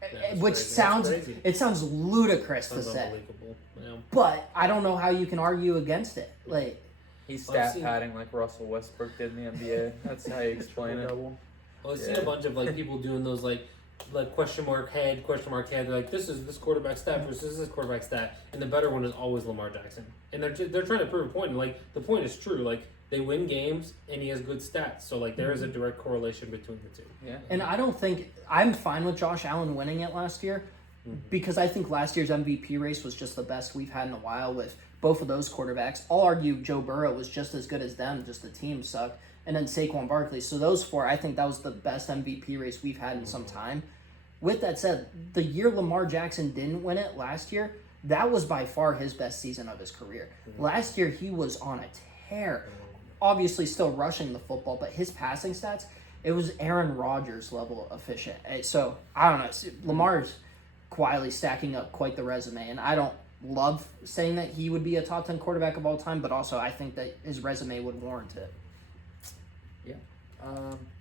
That's which crazy. sounds That's crazy. it sounds ludicrous to Sounds say, unbelievable. Yeah. but I don't know how you can argue against it. Like, He's Well, I've stat seen- padding like Russell Westbrook did in the NBA. That's how you explain it. Double. Well, I've seen Yeah. a bunch of like people doing those like question mark head. They're like, this is this quarterback stat versus this quarterback stat, and the better one is always Lamar Jackson. And they're trying to prove a point. And like the point is true. Like they win games and he has good stats. So like there is a direct correlation between the two. Yeah. and I don't think I'm fine with Josh Allen winning it last year because I think last year's MVP race was just the best we've had in a while with both of those quarterbacks. I'll argue Joe Burrow was just as good as them, just the team sucked. And then Saquon Barkley. So those 4, I think that was the best MVP race we've had in some time. With that said, the year Lamar Jackson didn't win it last year, that was by far his best season of his career. Last year, he was on a tear. Obviously, still rushing the football, but his passing stats, it was Aaron Rodgers level efficient. So I don't know. Lamar's quietly stacking up quite the resume, and I don't love saying that he would be a top 10 quarterback of all time, but also I think that his resume would warrant it.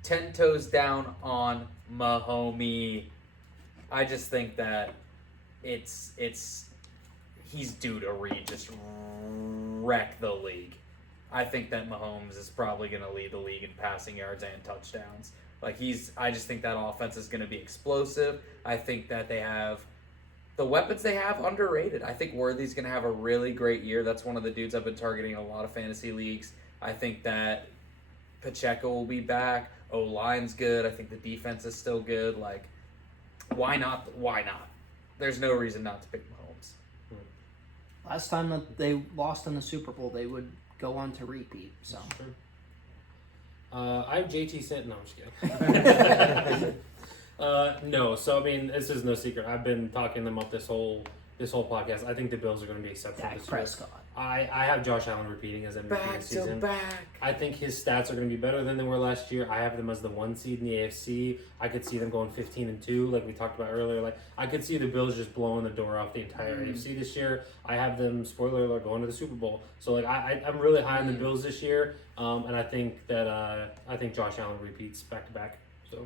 10 toes down on Mahomie. I just think that he's due to just wreck the league. I think that Mahomes is probably going to lead the league in passing yards and touchdowns. I just think that offense is going to be explosive. I think that the weapons they have underrated. I think Worthy's going to have a really great year. That's one of the dudes I've been targeting in a lot of fantasy leagues. I think that Pacheco will be back. O-line's good. I think the defense is still good. Why not? There's no reason not to pick Mahomes. Last time that they lost in the Super Bowl, they would go on to repeat. So I have JT Sent. No, I'm just kidding. No, so I mean, this is no secret. I've been talking them up this whole podcast. I think the Bills are going to be exceptional Dak this year. Prescott. I have Josh Allen repeating as MVP this season. Back. I think his stats are going to be better than they were last year. I have them as the 1 seed in the AFC. I could see them going 15-2, like we talked about earlier. I could see the Bills just blowing the door off the entire AFC this year. I have them, spoiler alert, going to the Super Bowl. So I'm really high on the Bills this year, and I think that Josh Allen repeats back to back. So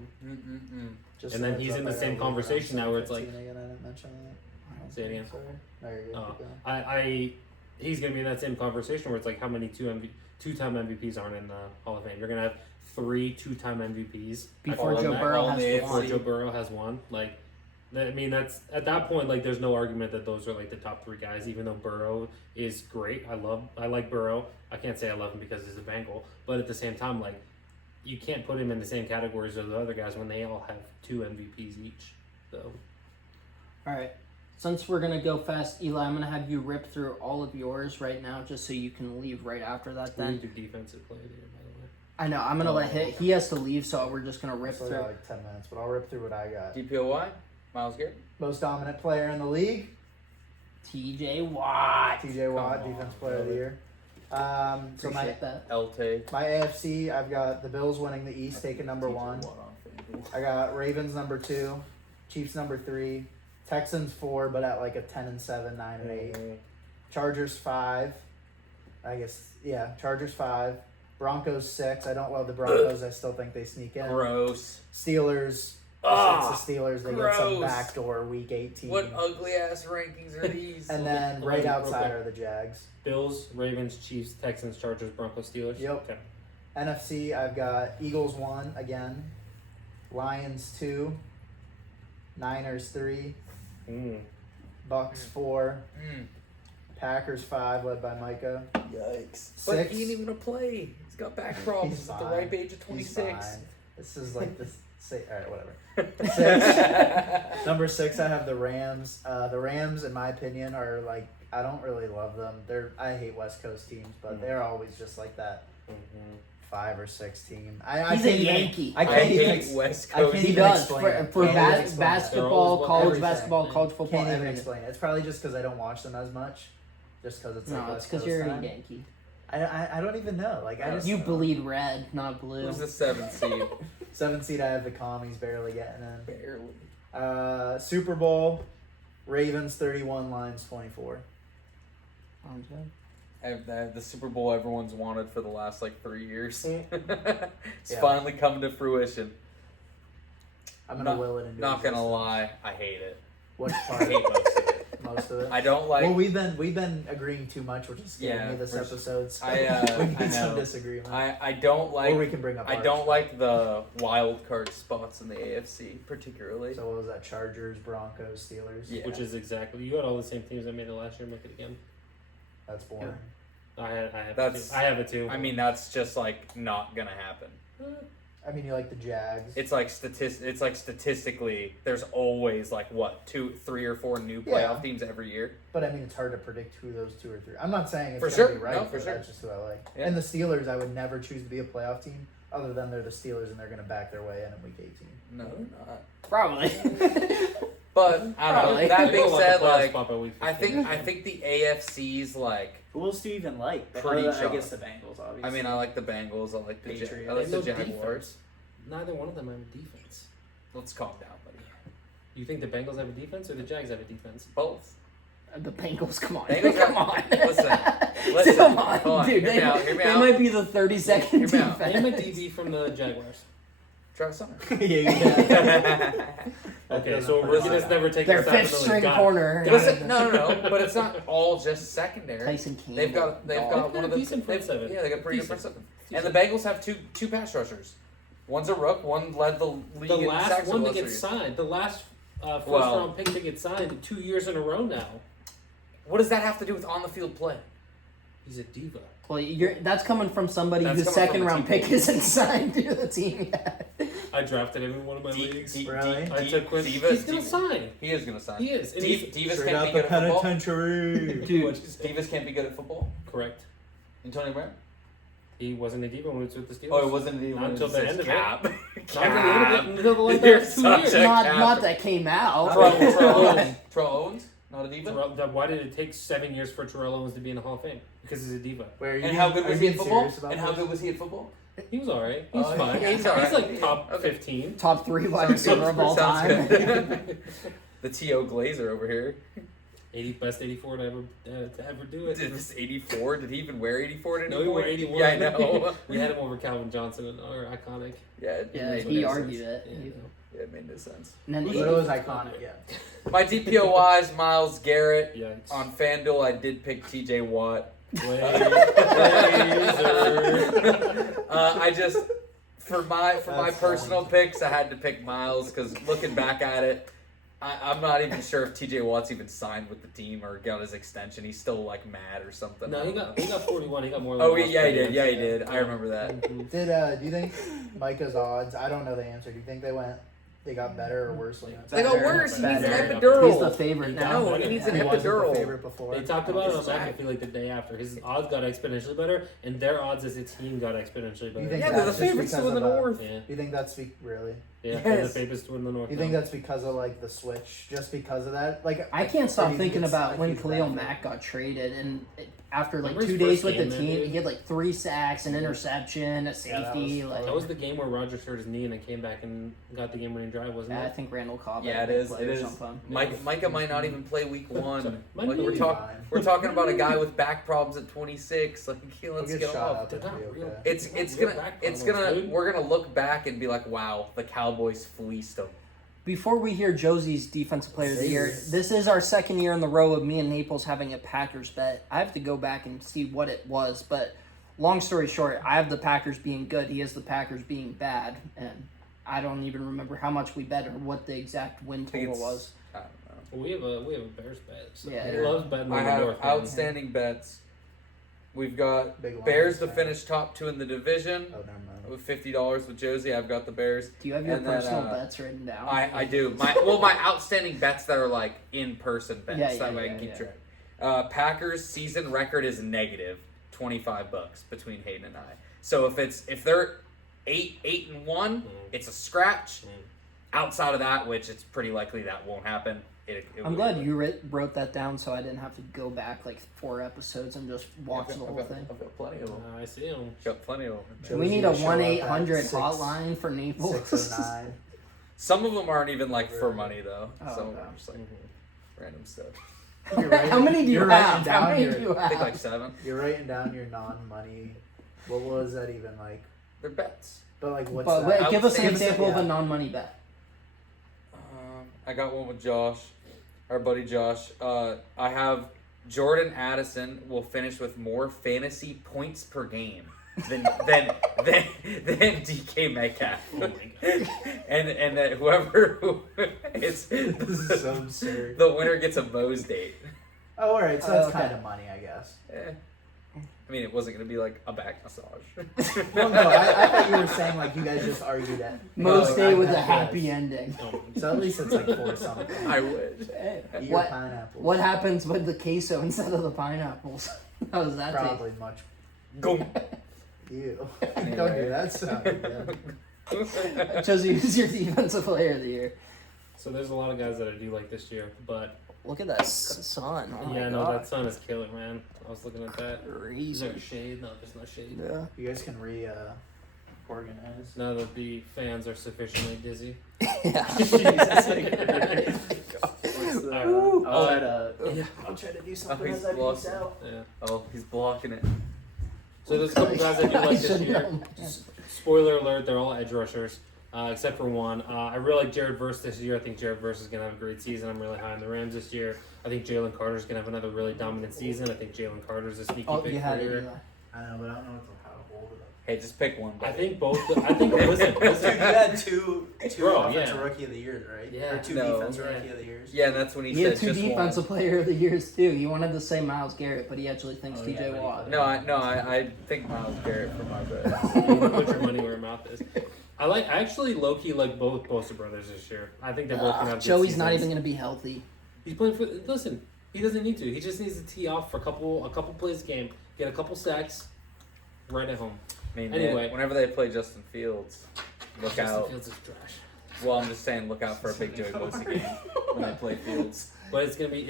Just And then heads he's up, in the I got same a little conversation bit on now where it's like- 15 again, I didn't mention that. Say it again. Sorry. No, you're good. Oh. Keep going. He's going to be in that same conversation where it's like how many two-time MVPs aren't in the Hall of Fame. You're going to have 3 two-time MVPs Before all Joe in Burrow all has in the one. Before Joe Burrow has one. That's at that point, there's no argument that those are the top 3 guys. Even though Burrow is great, I like Burrow. I can't say I love him because he's a Bengal, but at the same time, you can't put him in the same categories as the other guys when they all have 2 MVPs each. So, All right. Since we're going to go fast, Eli, I'm going to have you rip through all of yours right now just so you can leave right after that we then. need to do defensive play here, by the way. I know. I'm going to let he has to leave, so we're just going to I rip still through. got 10 minutes, but I'll rip through what I got. DPOY, Myles Garrett. Most dominant player in the league, TJ Watt. TJ Watt, Come on, defense player of the year. So Appreciate that. Elte. my AFC, I've got the Bills winning the East, taking number 1. I got Ravens number 2, Chiefs number 3, Texans 4, but at a 10-7, 9-8. Chargers 5. Chargers 5. Broncos 6. I don't love the Broncos. I still think they sneak in. Gross. Steelers. Ah, It's the Steelers. They get some gross. backdoor week 18. What ugly ass rankings are these? And then Hold right on, outside real are the Jags. Bills, Ravens, Chiefs, Texans, Chargers, Broncos, Steelers. Yep. Okay. NFC, I've got Eagles 1 again. Lions 2. Niners 3. Bucks 4. Packers 5, led by Micah. Yikes. But 6. he ain't even gonna play. He's got back problems He's at the fine. ripe age of He's 26. fine. This is this. Alright, whatever. 6. Number 6, I have the Rams. The Rams, in my opinion, are I don't really love them. I hate West Coast teams, but they're always just that 5 or 6 team. I He's a can't even- Yankee. I I can't even. hate West I Coast. can't He even does. explain For it. for Can't even explain it. basketball, They're college everything. basketball, college football, Can't even everything. explain it. It's probably just because I don't watch them as much. Just because it's No, it's West because Coast you're a time. Yankee. I don't even know. I just You bleed red, not blue. Who's the 7th seed? 7th seed. I have the Commies barely getting in. Barely. Super Bowl, Ravens 31, Lions 24. Sounds good. I have the Super Bowl everyone's wanted for the last 3 years. It's Yeah. finally come to fruition. I'm gonna will it into. Not gonna existence. lie, I hate it. Which I part? hate most of it. Most of it. I don't like. Well, we've been agreeing too much, which is scaring Yeah, me this for episode. So I, we I need some know. disagreement. I don't or we like. can bring up. I ours. don't like the wild card spots in the AFC particularly. So what was that? Chargers, Broncos, Steelers. Yeah. Which is exactly, you had all the same teams that made it last year. Make it again. That's boring. I have That's- it too. I have it too. I mean, that's just not gonna happen. I mean, you like the Jags. It's statistically, there's always 2, 3, or 4 new Yeah. playoff teams every year. But I mean, it's hard to predict who those 2 or 3. I'm not saying it's For gonna sure. be right, No, for but sure. that's just who I like. Yeah. And the Steelers, I would never choose to be a playoff team, other than they're the Steelers and they're gonna back their way in week 18. No, they're not. Probably. But I don't know. Probably. That They being go like a said, playoff spot by week I 15. think the AFC's Who else do you even like? Pretty I chalk. guess the Bengals, obviously. I mean, I like the Bengals. I like the Patriots. I like They the have no Jaguars. neither one of them have a defense. Let's calm down, buddy. You think the Bengals have a defense or the Jags have a defense? Both. The Bengals, come on. Bengals come have- on. listen, Come on, hold on, dude. hear me out, hear me they out. might be the 32nd Hear me out. defense. Name a DB from the Jaguars. Travis Summer. Okay, so Rickiness never taken Their a snap fifth until he string got- corner. Listen, no, but it's not all just secondary. Tyson Campbell. They've got They've one of the decent front seven. Yeah, they got pretty good Decent. front seven. And the Bengals have two pass rushers. One's a rook. One led the league The in last sacks one to last get year. signed, the last first Well- round pick to get signed 2 years in a row now. What does that have to do with on the field play? He's a diva. Well, that's coming from somebody That's whose coming from second the round team. pick isn't signed to the team yet. I drafted him in one of my leagues. Really? I took Quinn. Divas- He's gonna sign. He is gonna sign. He is. And Divas he's can't be good at football. penitentiary. Dude, Divas can't be good at football. correct. Antonio Brown. He wasn't a diva when he was with the Steelers. Oh, it wasn't the Not until the end of it. Cap. Not until the end of it. Until like You're the 2 such years. a- not cap. that came out. Terrell Owens, not a diva. Why did it take 7 years for Terrell Owens to be in the Hall of Fame? Because he's a diva. Wait, are you And how being- good are was you he at being football? serious about And how this? good was he at football? He was alright. He's Oh, fine. yeah, he's alright. like top Okay. 15. Top 3 wide receiver of all Sounds time. good. The T.O. Glazer over here. 80 best 84 to ever do it. Did this 84? Did he even wear 84 at No, any he wore point? 81. Yeah, I know. We had him over Calvin Johnson and our iconic. Yeah, it Yeah, made he no argued sense. it. Yeah. Yeah, it made no sense. And then But it was iconic, yeah. My DPOY is Miles Garrett. Yikes. On FanDuel, I did pick TJ Watt. Laser. I just for my That's personal funny. picks, I had to pick Miles because looking back at it, I'm not even sure if TJ Watt's even signed with the team or got his extension. He's still like mad or something. No, I he don't got know. 41. He got more than Oh, Miles yeah, he did. Garrett. Yeah, he did. I remember that. Mhm. Do you think Micah's odds? I don't know the answer. Do you think they got better or worse? When They got better? worse. He needs an Better. epidural. he's the favorite now. No, he needs an He wasn't the epidural. favorite before. They talked about it on Exactly. McAfee like the day after. His odds got exponentially better, and their odds as a team got exponentially better. think Yeah, they're the that's just favorites to because win the of, North. Yeah, You think that's really? yeah. Yes. They're the favorites to win the North. You think now. that's because of like the switch? Just because of that? Like I can't stop Or do you think thinking it's about a when huge Khalil benefit? Mack got traded, and after like Remember 2 his days first with the game, that team, dude? he had like 3 sacks, an interception, a that safety. was- like That was the game where Rodgers hurt his knee and then came back and got the game winning drive, wasn't I it? think Randall Cobb. Yeah, had it a big is. play It or is. something. Micah might not even play week one. My Like, knee. Fine. we're talking about a guy with back problems at 26. Like, He'll let's get get shot off. up. It'll be Real- okay. It's Real gonna back it's problems, gonna dude. we're gonna look back and be like, wow, the Cowboys fleeced them. Before we hear Josie's defensive player of the year, this is our second year in the row of me and Naples having a Packers bet. I have to go back and see what it was, but long story short, I have the Packers being good. He has the Packers being bad, and I don't even remember how much we bet or what the exact win think total it's- was. I don't know. We have a Bears bet. So Yeah. he loves betting I on the have North. man. outstanding bets. We've got Big Lions Bears to fan. finish top 2 in the division Oh, never mind. with $50 with Josie. I've got the Bears. Do you have your And then, personal uh, bets written down? I do. My outstanding bets that are like in person bets Yeah, that yeah, way I can yeah, keep yeah. track. Packers season record is negative $25 between Hayden and I. So if they're 8-1, it's a scratch. Outside of that, which it's pretty likely that won't happen. I'm glad you wrote that down so I didn't have to go back like 4 episodes and just watch the whole thing. I've got plenty of them. I see him. Got plenty of them. Josie We need to a show up at 1-800 6 hotline for Naples. 609. Some of them aren't even like for money though. Oh, Some of them okay. are just like random stuff. You're writing- How many do you you're writing have? How down many your- do you I think like have? 7. You're writing down your non-money. What was that even like? They're bets. But like, what's But that? wait, give us an Outstanding- example of a yeah. non-money bet. I got one with Josh, our buddy Josh. I have Jordan Addison will finish with more fantasy points per game than DK Metcalf. Oh my god. and that whoever it's This is so absurd. the winner gets a Moe's date. Oh, all right. So that's Okay. kind of money, I guess. I mean, it wasn't gonna be like a back massage. Well, no, I thought you were saying like you guys just argued that. Most like, day I with a bet happy yes. ending. Oh my So at least it's like 4 something. I would. Eat your What pineapples. what happens with the queso instead of the pineapples? How does that Probably much. Go. Ew. Anyway. Don't do that sound again. taste? Josie, who's your defensive player of the year? So there's a lot of guys that I do like this year, but Look at that sun. Oh my yeah, no, god. that sun is killer, man. I was looking at that. Is Crazy. there shade? No, there's no shade. Yeah. You guys can organized. Now that the fans are sufficiently dizzy. Yeah. What's that? Ooh. I'll try to. Yeah. I'll try to do Oh, something he's as I peace lost. out. Yeah. Oh, he's blocking it. So there's a couple guys I do I like this should year. know. Spoiler alert, they're all edge rushers, except for one. I really like Jared Verse this year. I think Jared Verse is going to have a great season. I'm really high on the Rams this year. I think Jalen Carter's going to have another really dominant season. I think Jalen Carter's a sneaky Oh, pick you for had the it. year. Eli. I know, but I don't know how to hold it. Hey, just pick one. I buddy. think both. I think listen. Dude, you had two Bro, offensive yeah. rookie of the years, right? Yeah. Or two No. defensive Yeah. rookie of the years. Yeah, and that's when he He had said two just defensive player of the years too. He wanted to say Myles Garrett, but he actually thinks Oh, TJ yeah, Watt. one. I think Myles Garrett for my bet. Put your money where your mouth is. I actually low key like both Bosa brothers this year. I think they're both gonna have good Joey's not seasons. even going to be healthy. He's playing for. Listen, he doesn't need to. He just needs to tee off for a couple plays a game, get a couple sacks, right at home. I mean, Anyway. whenever they play Justin Fields, look Justin out. Fields is trash. Well, I'm just saying, look out for a big Joey Bosa game when they play Fields. But it's gonna be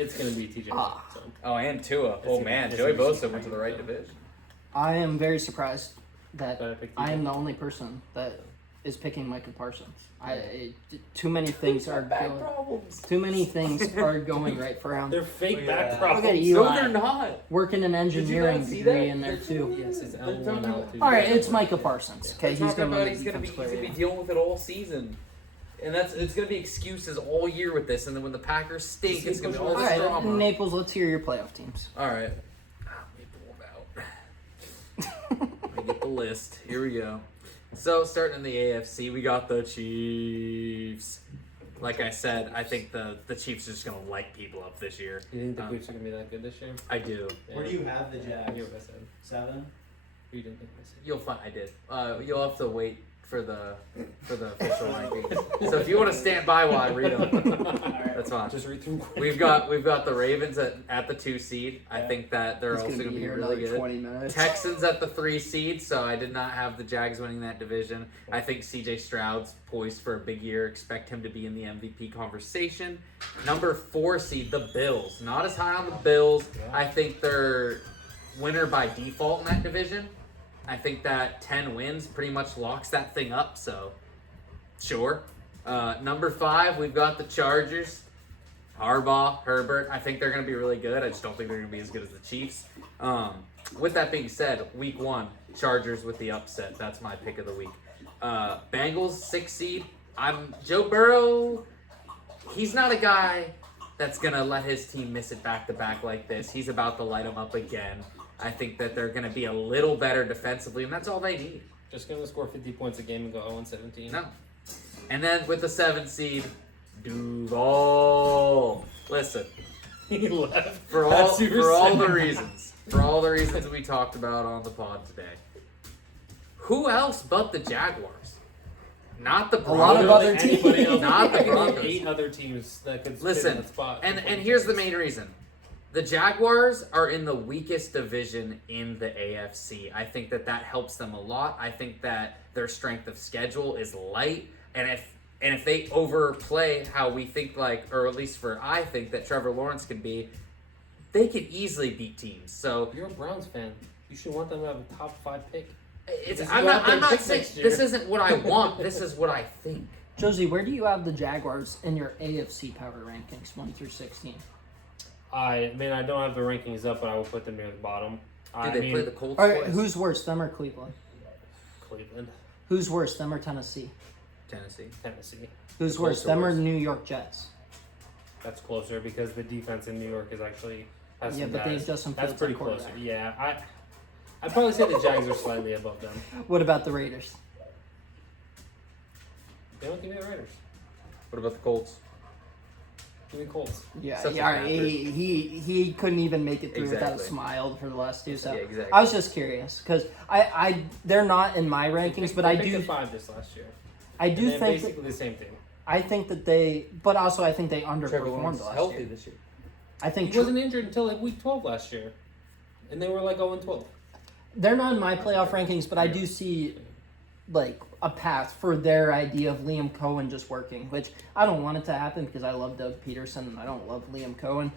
TJ Watt. So. Oh, and Tua. Oh It's man, gonna- Joey it's gonna be Bosa went to the right division. I am very surprised that But I picked I TJ. am the only person that is picking Micah Parsons. Too many things are going. problems. Too many things are going right for him. They're fake Yeah. back Look problems. at No, Eli. they're not. Working an engineering not see degree that? in there too. Yes, it's They're L1, talking L2. All right, it's Micah Parsons. Okay, They're he's talking going to about win he's the gonna be defensive player. be dealing with it all season, and it's gonna be excuses all year with this. And then when the Packers stink, it's gonna be all All this right, drama. Naples. Let's hear your playoff teams. All right, let me pull them out. Let me get the list. Here we go. So starting in the AFC, we got the Chiefs. Like I said, I think the Chiefs are just gonna light people up this year. You think the Chiefs are gonna be that good this year? I do. Yeah. Where do you have the I Jags? hear what I said. 7? You didn't think I said. You'll find I did. You'll have to wait for the official rankings. So if you want to stand by while I read them, that's fine. Just read through. We've got the Ravens at the 2 seed. I think that they're It's also going to going to be be here really another good. 20 minutes. Texans at the 3 seed, so I did not have the Jags winning that division. I think CJ Stroud's poised for a big year. Expect him to be in the MVP conversation. Number 4 seed, the Bills. Not as high on the Bills. I think they're winner by default in that division. I think that 10 wins pretty much locks that thing up, so sure. Number 5, we've got the Chargers. Harbaugh, Herbert. I think they're going to be really good. I just don't think they're going to be as good as the Chiefs. With that being said, week 1, Chargers with the upset. That's my pick of the week. Bengals, 6 seed. Joe Burrow. He's not a guy that's going to let his team miss it back-to-back like this. He's about to light them up again. I think that they're going to be a little better defensively, and that's all they need. Just gonna score 50 points a game and go 0-17. No. And then with the 7 seed, Duval. Listen, He left. for all That's super for all sad. the reasons we talked about on the pod today. Who else but the Jaguars? Not the A lot of Broncos. other teams. Anybody else? Not the I can name Broncos. 8 other teams that could fit Listen, in that spot. And here's the main reason. The Jaguars are in the weakest division in the AFC. I think that helps them a lot. I think that their strength of schedule is light, and if they overplay how we think, or at least I think that Trevor Lawrence can be, they could easily beat teams. So You're a Browns fan. You should want them to have a top 5 pick. Just I'm go out there and not pick saying next year. this isn't what I want. This is what I think. Josie, where do you have the Jaguars in your AFC power rankings, 1 through 16? I don't have the rankings up, but I will put them near the bottom. Did they play the Colts All right, twice? who's worse, them or Cleveland? Cleveland, Who's worse, them or Tennessee? Tennessee. Tennessee. Who's Colts worse, are them or worse. New York Jets? That's closer because the defense in New York is actually has Yeah, some but they guys. have Justin That's Fields pretty at closer. quarterback. Yeah, I'd probably say the Jags are slightly above them. What about the Raiders? They don't give me the Raiders. What about the Colts? Give me Colts. Yeah, Except yeah. for He couldn't even make it through without a Exactly. smile for the last 2. So Yeah, exactly. I was just curious because they're not in my rankings, but I They do picked 5 this last year. I do And they're think that, basically the same thing. I think that they, but also I think they Trevor underperformed Lawrence is last healthy year. this year. I think He wasn't injured until like week 12 last year, and they were like 0-12. they're not in my playoff rankings, but I do see like a path for their idea of Liam Cohen just working, which I don't want it to happen because I love Doug Peterson and I don't love Liam Cohen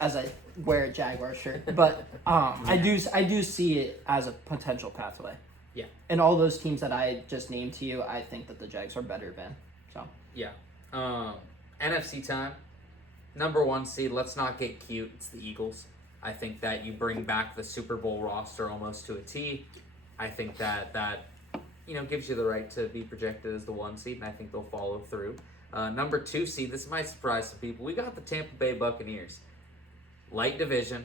as I wear a Jaguar shirt. But I do see it as a potential pathway. Yeah. And all those teams that I just named to you, I think that the Jags are better than. So Yeah. NFC time. Number 1 seed. Let's not get cute. It's the Eagles. I think that you bring back the Super Bowl roster almost to a T. I think that gives you the right to be projected as the 1 seed, and I think they'll follow through. Number 2 seed. This might surprise some people. We got the Tampa Bay Buccaneers. Light division.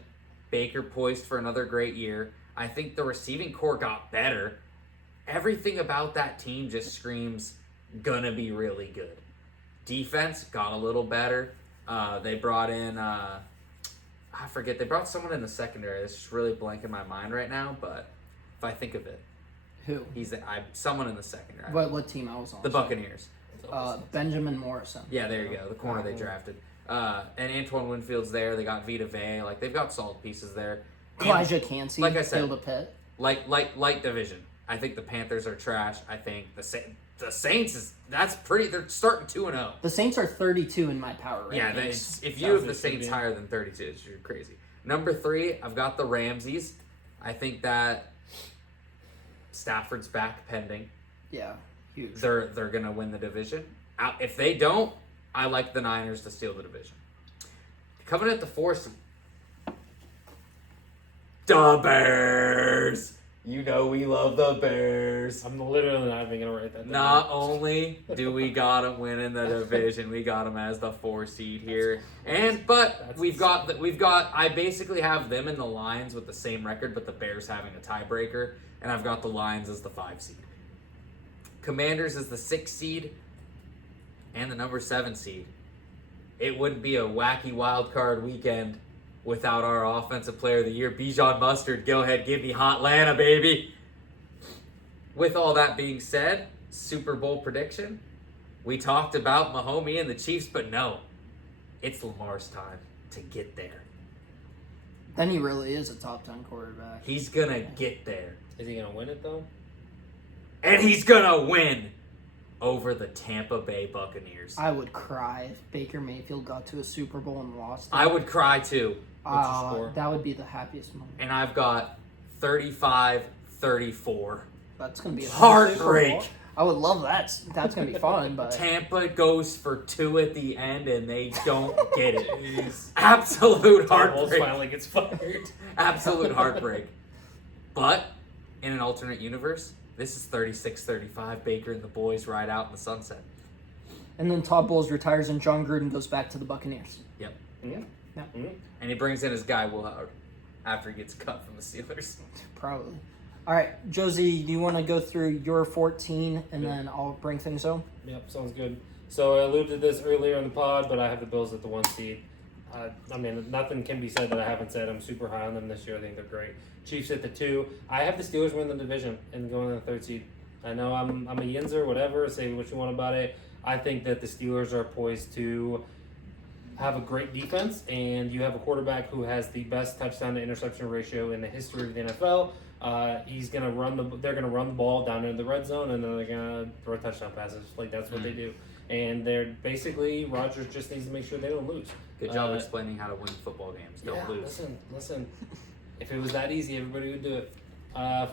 Baker poised for another great year. I think the receiving core got better. Everything about that team just screams gonna be really good. Defense got a little better. They brought in they brought someone in the secondary. It's just really blank in my mind right now, but if I think of it, who? Someone in the secondary. What team I was on? The Buccaneers. Benjamin Morrison. Yeah, there you go. The corner they drafted. And Antoine Winfield's there. They got Vita Vea. Like, they've got solid pieces there. Elijah Cansey. Like I said, Field of Pitt. Light division. I think the Panthers are trash. I think the Saints they're starting 2-0. The Saints are 32 in my power rankings. Yeah, if you have the Saints higher than 32, you're crazy. Number 3, I've got the Ramses. I think that Stafford's back pending. Yeah, huge. They're gonna win the division. If they don't, I like the Niners to steal the division. Coming at the 4 seed, the Bears. You know we love the Bears. I'm literally not even gonna write that down. Not only do we got them winning the division, we got them as the 4 seed here. But I basically have them and the Lions with the same record, but the Bears having a tiebreaker, and I've got the Lions as the 5 seed. Commanders is the 6 seed and the number 7 seed. It wouldn't be a wacky wild card weekend without our offensive player of the year, Bijan Mustard. Go ahead, give me Hot Atlanta, baby. With all that being said, Super Bowl prediction. We talked about Mahomes and the Chiefs, but no, it's Lamar's time to get there. Then he really is a top 10 quarterback. He's gonna get there. Is he gonna win it though? And he's gonna win over the Tampa Bay Buccaneers. I would cry if Baker Mayfield got to a Super Bowl and lost it. I would cry too. What's your score? That would be the happiest moment. And I've got 35-34. That's going to be a Heartbreak. I would love that. That's going to be fun, but Tampa goes for 2 at the end and they don't get it. Absolute Todd Bowles heartbreak. finally gets fired. Absolute heartbreak. But in an alternate universe, this is 36-35. Baker and the boys ride out in the sunset. and then Todd Bowles retires and John Gruden goes back to the Buccaneers. Yep. Mm-hmm. Yeah. Mm-hmm. And he brings in his guy Will Howard after he gets cut from the Steelers. Probably. All right, Josie, do you want to go through your 14 and Yeah. then I'll bring things home? Yep, sounds good. So I alluded to this earlier in the pod, but I have the Bills at the 1 seed. I mean, nothing can be said that I haven't said. I'm super high on them this year. I think they're great. Chiefs at the 2. I have the Steelers win the division and going in the 3rd seed. I know I'm a Yinzer, whatever. Say what you want about it. I think that the Steelers are poised to have a great defense, and you have a quarterback who has the best touchdown to interception ratio in the history of the NFL. He's gonna they're gonna run the ball down into the red zone, and then they're gonna throw touchdown passes. Like that's what they do. And they're basically Rodgers just needs to make sure they don't lose. Good job explaining how to win football games. Don't lose. Listen. If it was that easy, everybody would do it.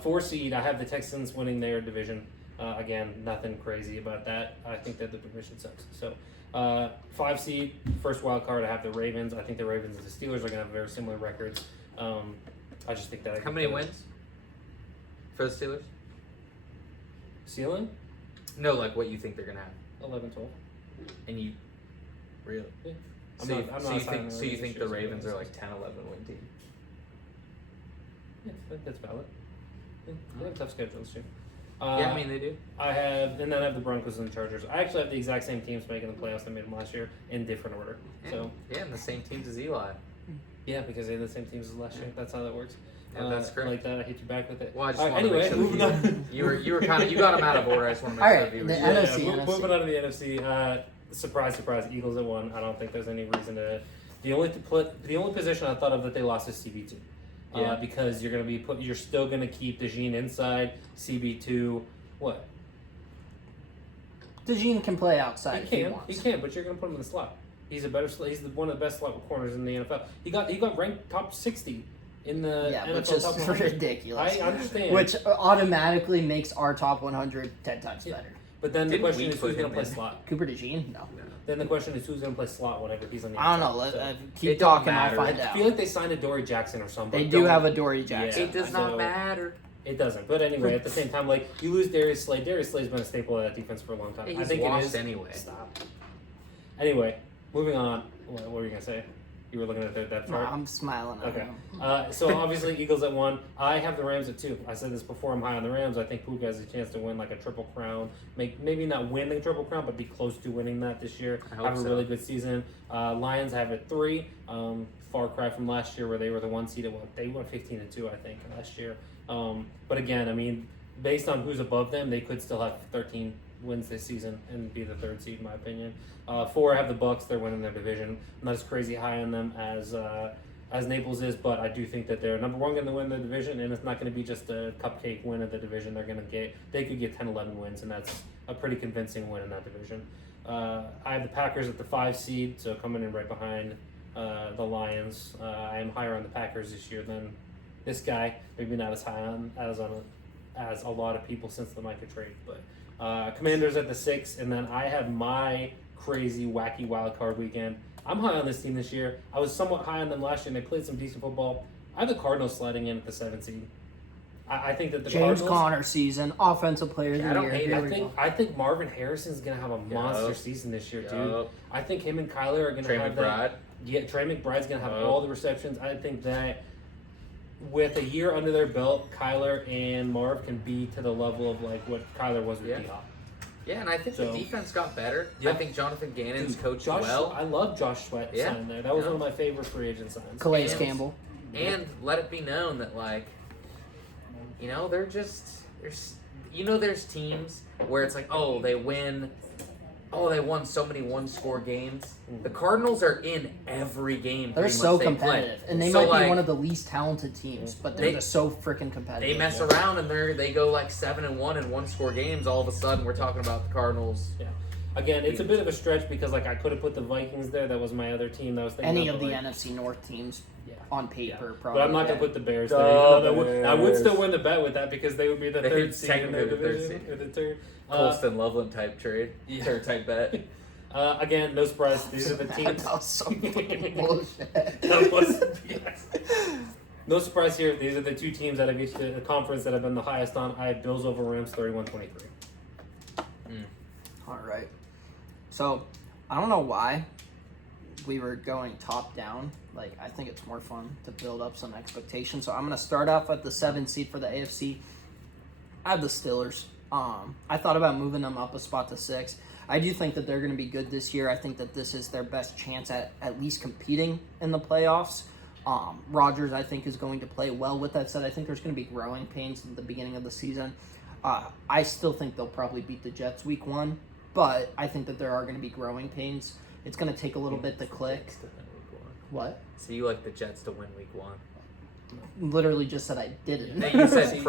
4 seed, I have the Texans winning their division. Again, nothing crazy about that. I think that the division sucks. So, 5 seed, first wild card, I have the Ravens. I think the Ravens and the Steelers are going to have very similar records. I just think that. How many wins for the Steelers? Ceiling? No, like what you think they're gonna have. 11, 12. And you really? Yeah. So you assigning think the this Ravens year, are so- like 10-11 win team? Yeah, I think that's valid. Yeah, they have a tough schedule this year. Yeah, I mean they do. And then I have the Broncos and the Chargers. I actually have the exact same teams making the playoffs I made them last year in different order. So and the same teams as Eli. yeah, because they're the same teams as last year. That's how that works. Yeah, that's correct. Like that, I hit you back with it. Well, I just All right, wanted to make anyway, sure moving that on. you were kind of you got them out of order. I just want to make All sure right, the the viewers. NFC. Moving on to the NFC. Surprise, surprise. Eagles at 1. I don't think there's any reason to. The only position I thought of that they lost is CB2. Yeah. Because you're gonna be you're still gonna keep DeJean inside. CB2. What? DeJean can play outside He if he can, wants. but you're gonna put him in the slot. He's one of the best slot corners in the NFL. He got ranked top 60 in the Yeah, NFL which is top 100. ridiculous. I understand. Which automatically makes our top 100 10 times Yeah. better. But then the Didn't question we is put who's going him to play in? slot. Cooper DeJean? No. Then the question is who's going to play slot whenever he's on the I don't know. outside. So, Keep It don't talking. I'll matter. find I out. feel like they signed a Dory Jackson or somebody. They do have a Dory Jackson. It does So- not matter. It doesn't. But anyway, at the same time, like you lose Darius Slay. Darius Slay's been a staple of that defense for a long time. He's I think washed it is anyway. Stop. Anyway, moving on. What were you gonna say? You were looking at that No, chart. I'm smiling at Okay. him. So obviously Eagles at 1. I have the Rams at 2. I said this before. I'm high on the Rams. I think Puka has a chance to win like a triple crown. Maybe not win the triple crown, but be close to winning that this year. I hope Have a so. really good season. Lions have it 3. Far cry from last year where they were the 1 seed. They went 15-2, I think, last year. But again, I mean, based on who's above them, they could still have 13 wins this season and be the 3rd seed, in my opinion. 4 have the Bucks. They're winning their division. I'm not as crazy high on them as Naples is, but I do think that they're number 1 going to win their division, and it's not going to be just a cupcake win of the division. They could get 10-11 wins, and that's a pretty convincing win in that division. I have the Packers at the 5 seed, so coming in right behind the Lions. I am higher on the Packers this year than this guy. Maybe not as high on as a lot of people since the Micah trade, but Commanders at the 6, and then I have my crazy wacky wild card weekend. I'm high on this team this year. I was somewhat high on them last year, and they played some decent football. I have the Cardinals sliding in at the 7 seed. I think that the James Cardinals. Conner season, offensive player of I the don't year. hate it. Here we go. I think Marvin Harrison's gonna have a monster Yup. season this year, dude. Yup. I think him and Kyler are gonna Trey have McBride. that. Yeah, Trey McBride's gonna have Yup. all the receptions. I think that with a year under their belt, Kyler and Marv can be to the level of like what Kyler was with Yeah. D-Hop. Yeah, and I think So- the defense got better. Yeah. I think Jonathan Gannon's Dude, coached Josh, well. I love Josh Sweat Yeah. signing there. That was Yeah. one of my favorite free agent signs. Calais And- Campbell. And let it be known that, like, they're just there's teams where it's like, oh, they win, oh, they won so many one-score games. The Cardinals are in every game. They're pretty so much they competitive, play. and they So, might like, be one of the least talented teams, but they're They- just so freaking competitive. They mess around and they go like 7-1 in one-score games. All of a sudden, we're talking about the Cardinals. Again, it's a bit of a stretch because like I could have put the Vikings there. That was my other team that I was thinking Any of but, the like, NFC North teams Yeah. on paper, But probably. I'm not Yeah. gonna put the Bears Duh, there. Even though I would Bears. still win the bet with that because they would be the They 3rd seed in their technically the 3rd division. seed. Or the 3rd. Colston Loveland type trade, Yeah. or type bet. Again, no surprise. These are the teams. That was so fucking bullshit. That was no surprise here. These are the 2 teams that have each the conference that have been the highest on. I have Bills over Rams 31-23. All right. So, I don't know why we were going top down. Like, I think it's more fun to build up some expectations. So, I'm going to start off at the 7 seed for the AFC. I have the Steelers. I thought about moving them up a spot to 6. I do think that they're going to be good this year. I think that this is their best chance at least competing in the playoffs. Rodgers, I think, is going to play well. With that said, I think there's going to be growing pains at the beginning of the season. I still think they'll probably beat the Jets week 1, but I think that there are going to be growing pains. It's going to take a little bit to click. What? So you like the Jets to win week 1? Literally just said I didn't. And you said,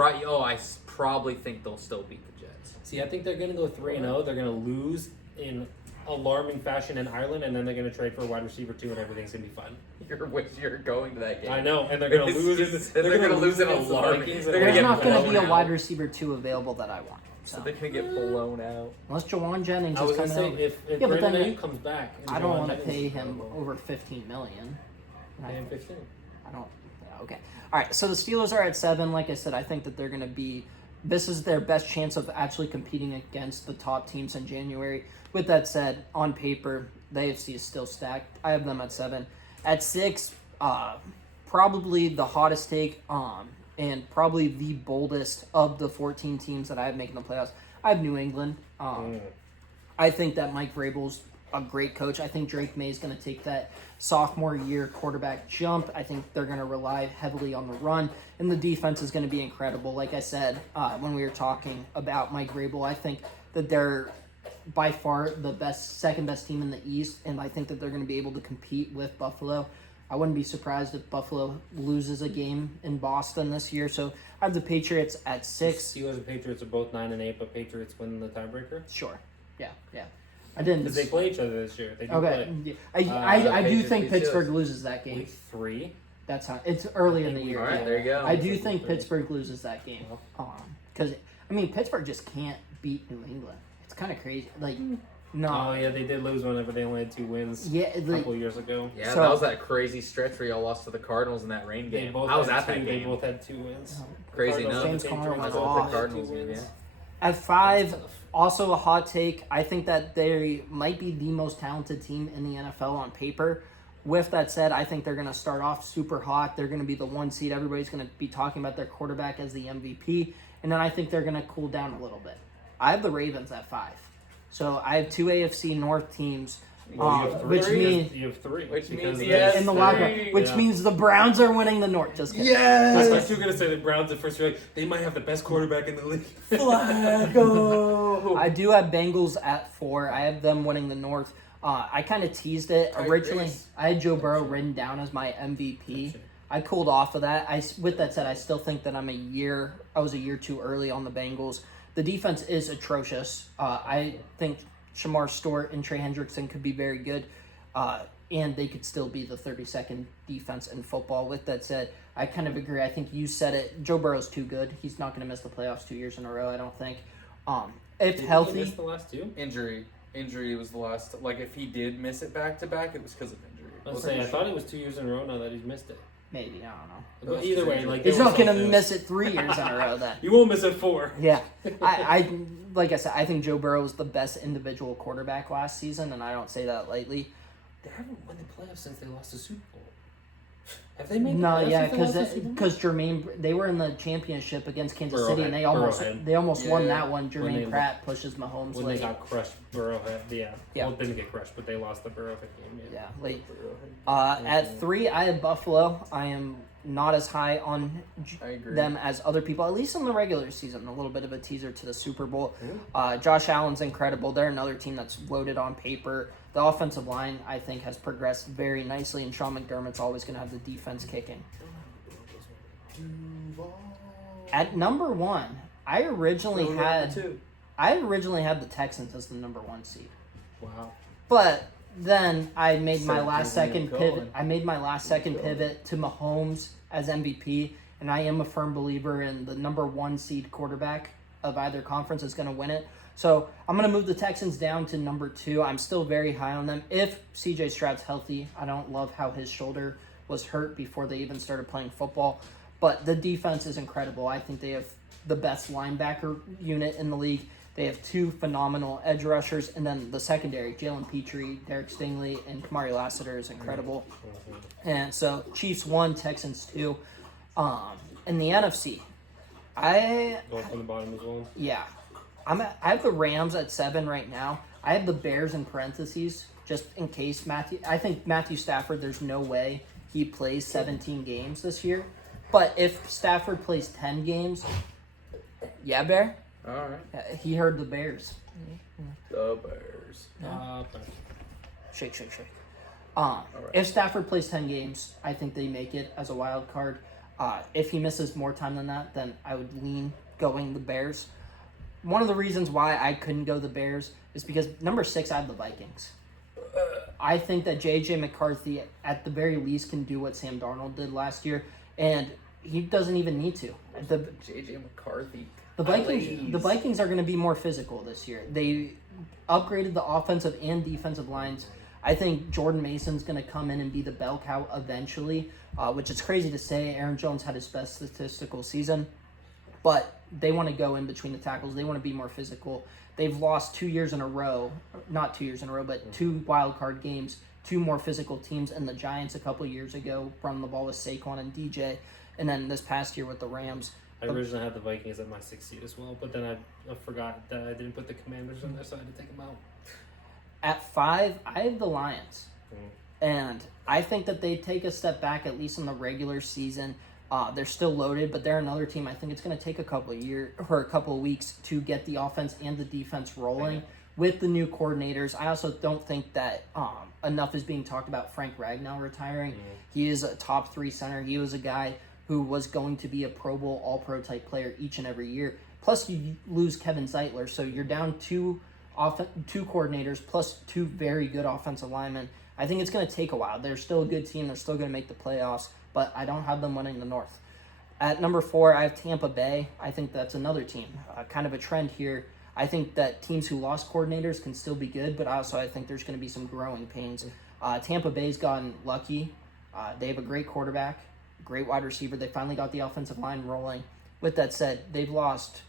probably think they'll still beat the Jets. See, I think they're going to go 3-0. They're going to lose in alarming fashion in Ireland, and then they're going to trade for a wide receiver too, and everything's going to be fine. You're going to that game. I know, and they're going to lose. They're gonna lose in against the alarming- Vikings. they're and gonna There's get not going to be blown a out. wide receiver 2 available that I want. So So. they're gonna get blown out. Unless Jawan Jennings I was is going to coming say, out. if Yeah, but Brandon then Ayuk comes back, and I don't Jawan want to Jennings pay is him available, over $15 million. pay him 15. I don't. Yeah, okay. All right. So the Steelers are at 7. Like I said, I think that they're going to be. This is their best chance of actually competing against the top teams in January. With that said, on paper, the AFC is still stacked. I have them at 7. At 6, probably the hottest take, and probably the boldest of the 14 teams that I have making the playoffs. I have New England. I think that Mike Vrabel's a great coach. I think Drake May is going to take that sophomore year quarterback jump. I think they're going to rely heavily on the run, and the defense is going to be incredible. Like I said when we were talking about Mike Vrabel, I think that they're by far the second best team in the East, and I think that they're going to be able to compete with Buffalo. I wouldn't be surprised if Buffalo loses a game in Boston this year. So I have the Patriots at 6. Steelers and Patriots are both 9-8, but Patriots win the tiebreaker Sure. Yeah. I didn't. because they play each other this year. They do Okay. play. Yeah. I do Patriots think beat Pittsburgh Steelers. loses that game. Week 3. That's how it's early in the year. All right, yeah. there you go. I do think Pittsburgh loses that game. Because Pittsburgh just can't beat New England. It's kind of crazy. Like, no. Oh yeah, they did lose whenever they only had 2 wins Yeah, a like, couple years ago. Yeah, So- that was that crazy stretch where y'all lost to the Cardinals in that rain They game. both I was had at that two- They game. both had 2 wins. Crazy Cardinals enough. had James the Conner same went team, off. both had Cardinals 2 game, wins. yeah. At 5, also a hot take. I think that they might be the most talented team in the NFL on paper. With that said, I think they're going to start off super hot. They're going to be the 1 seed. Everybody's going to be talking about their quarterback as the MVP. And then I think they're going to cool down a little bit. I have the Ravens at 5. So I have 2 AFC North teams. Well, you have Which three. means You have 3. Which because means there's- in the locker room, three. which Yeah. means the Browns are winning the North. Just kidding. I Yes. was too gonna say the Browns at first. You're like, they might have the best quarterback in the league. Flacco. I do have Bengals at 4. I have them winning the North. I kind of teased it Tight originally. race. I had Joe Burrow written down as my MVP. I cooled off of that. With that said, I still think that I was a year too early on the Bengals. The defense is atrocious. I think Shamar Stewart and Trey Hendrickson could be very good, and they could still be the 32nd defense in football. With that said, I kind of agree. I think you said it. Joe Burrow's too good. He's not going to miss the playoffs 2 years in a row, I don't think. If Did he healthy, miss the last 2? Injury was the last. Like, if he did miss it back to back, it was because of injury. I was saying, I thought it was 2 years in a row now that he's missed it. maybe, I don't know. But either way, like He's there not was going to something- miss it 3 years in a row then. You won't miss it 4. Yeah, I like I said, I think Joe Burrow was the best individual quarterback last season, and I don't say that lightly. They haven't won the playoffs since they lost the Super Bowl. Have they made the No, playoffs yeah, since they lost the Super Bowl? because Jermaine, they were in the championship against Kansas Burrow City, had- and they Burrow almost had. won Yeah, that one. when Jermaine they- Pratt pushes Mahomes When late. they got crushed, Burrow had Yeah. Well, didn't get crushed, but they lost the Burrow game. Yeah, late. At 3, I have Buffalo. I am not as high on I agree. them as other people, at least in the regular season. A little bit of a teaser to the Super Bowl. Mm-hmm. Josh Allen's incredible. They're another team that's loaded on paper. The offensive line, I think, has progressed very nicely, and Sean McDermott's always going to have the defense kicking. At number 1, I originally had the Texans as the number 1 seed. Wow. But then I made my So last William second Cohen. pivot. I made my last second pivot to Mahomes as MVP, and I am a firm believer in the number 1 seed quarterback of either conference is going to win it. So I'm going to move the Texans down to number 2. I'm still very high on them. If CJ Stroud's healthy, I don't love how his shoulder was hurt before they even started playing football. But the defense is incredible. I think they have the best linebacker unit in the league. They have 2 phenomenal edge rushers, and then the secondary, Jalen Petrie, Derek Stingley, and Kamari Lassiter is incredible. And so Chiefs 1, Texans 2. In the NFC, Going from the bottom as well. yeah, I have the Rams at 7 right now. I have the Bears in parentheses just in case I think Matthew Stafford, there's no way he plays 17 games this year. But if Stafford plays 10 games, yeah, Bear, All right. he heard the Bears. The Bears. Okay. Shake. If Stafford plays 10 games, I think they make it as a wild card. If he misses more time than that, then I would lean going the Bears. One of the reasons why I couldn't go the Bears is because number 6, I have the Vikings. I think that J.J. McCarthy, at the very least, can do what Sam Darnold did last year, and he doesn't even need to. J.J. McCarthy. The Vikings are going to be more physical this year. They upgraded the offensive and defensive lines. I think Jordan Mason's going to come in and be the bell cow eventually, which is crazy to say. Aaron Jones had his best statistical season, but they want to go in between the tackles. They want to be more physical. They've lost 2 years in a row, not 2 years in a row, but 2 wild card games, 2 more physical teams, and the Giants a couple years ago running the ball with Saquon and DJ, and then this past year with the Rams. I originally had the Vikings at my 6th seed as well, but then I forgot that I didn't put the Commanders in there, so I had to take them out. At 5, I have the Lions. And I think that they take a step back, at least in the regular season. They're still loaded, but they're another team. I think it's going to take a couple of weeks to get the offense and the defense rolling with the new coordinators. I also don't think that enough is being talked about Frank Ragnow retiring. He is a top 3 center. He was a guy who was going to be a Pro Bowl, All-Pro type player each and every year. Plus, you lose Kevin Zeitler, so you're down 2 coordinators plus 2 very good offensive linemen. I think it's going to take a while. They're still a good team. They're still going to make the playoffs. but I don't have them winning the North. At number 4, I have Tampa Bay. I think that's another team. Kind of a trend here. I think that teams who lost coordinators can still be good, but also I think there's going to be some growing pains. Tampa Bay's gotten lucky. They have a great quarterback, great wide receiver. They finally got the offensive line rolling. With that said, they've lost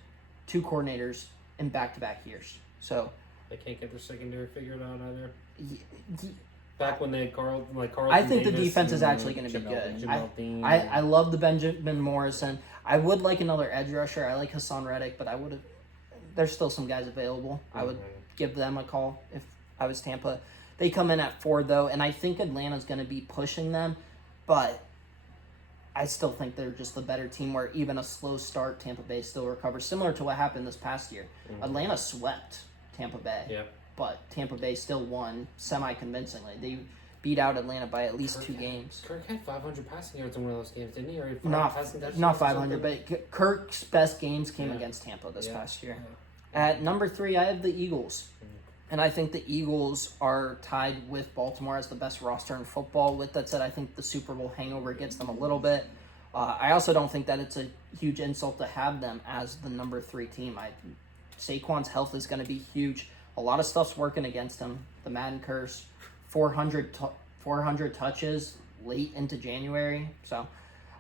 2 coordinators in back-to-back years. So They can't get their secondary figured out either. y- y- Back when they had Carl I think the Davis defense is and actually going to be Jamel good. Dean. Jamel Dean. I love the Benjamin Morrison. I would like another edge rusher. I like Hassan Reddick, but I would have. There's still some guys available. I would give them a call if I was Tampa. They come in at 4 though, and I think Atlanta's going to be pushing them, but I still think they're just the better team. Where even a slow start, Tampa Bay still recovers, similar to what happened this past year. Atlanta swept Tampa Bay. Yeah. But Tampa Bay still won semi-convincingly. They beat out Atlanta by at least 2 games. Kirk had 500 passing yards in one of those games, didn't he? Or he had Not passing touchdowns not or 500, something? but Kirk's best games came Yeah. against Tampa this Yeah. past year. At number 3, I have the Eagles. And I think the Eagles are tied with Baltimore as the best roster in football. With that said, I think the Super Bowl hangover gets them a little bit. I also don't think that it's a huge insult to have them as the number 3 team. Saquon's health is going to be huge. A lot of stuff's working against him. The Madden curse, 400 touches late into January. So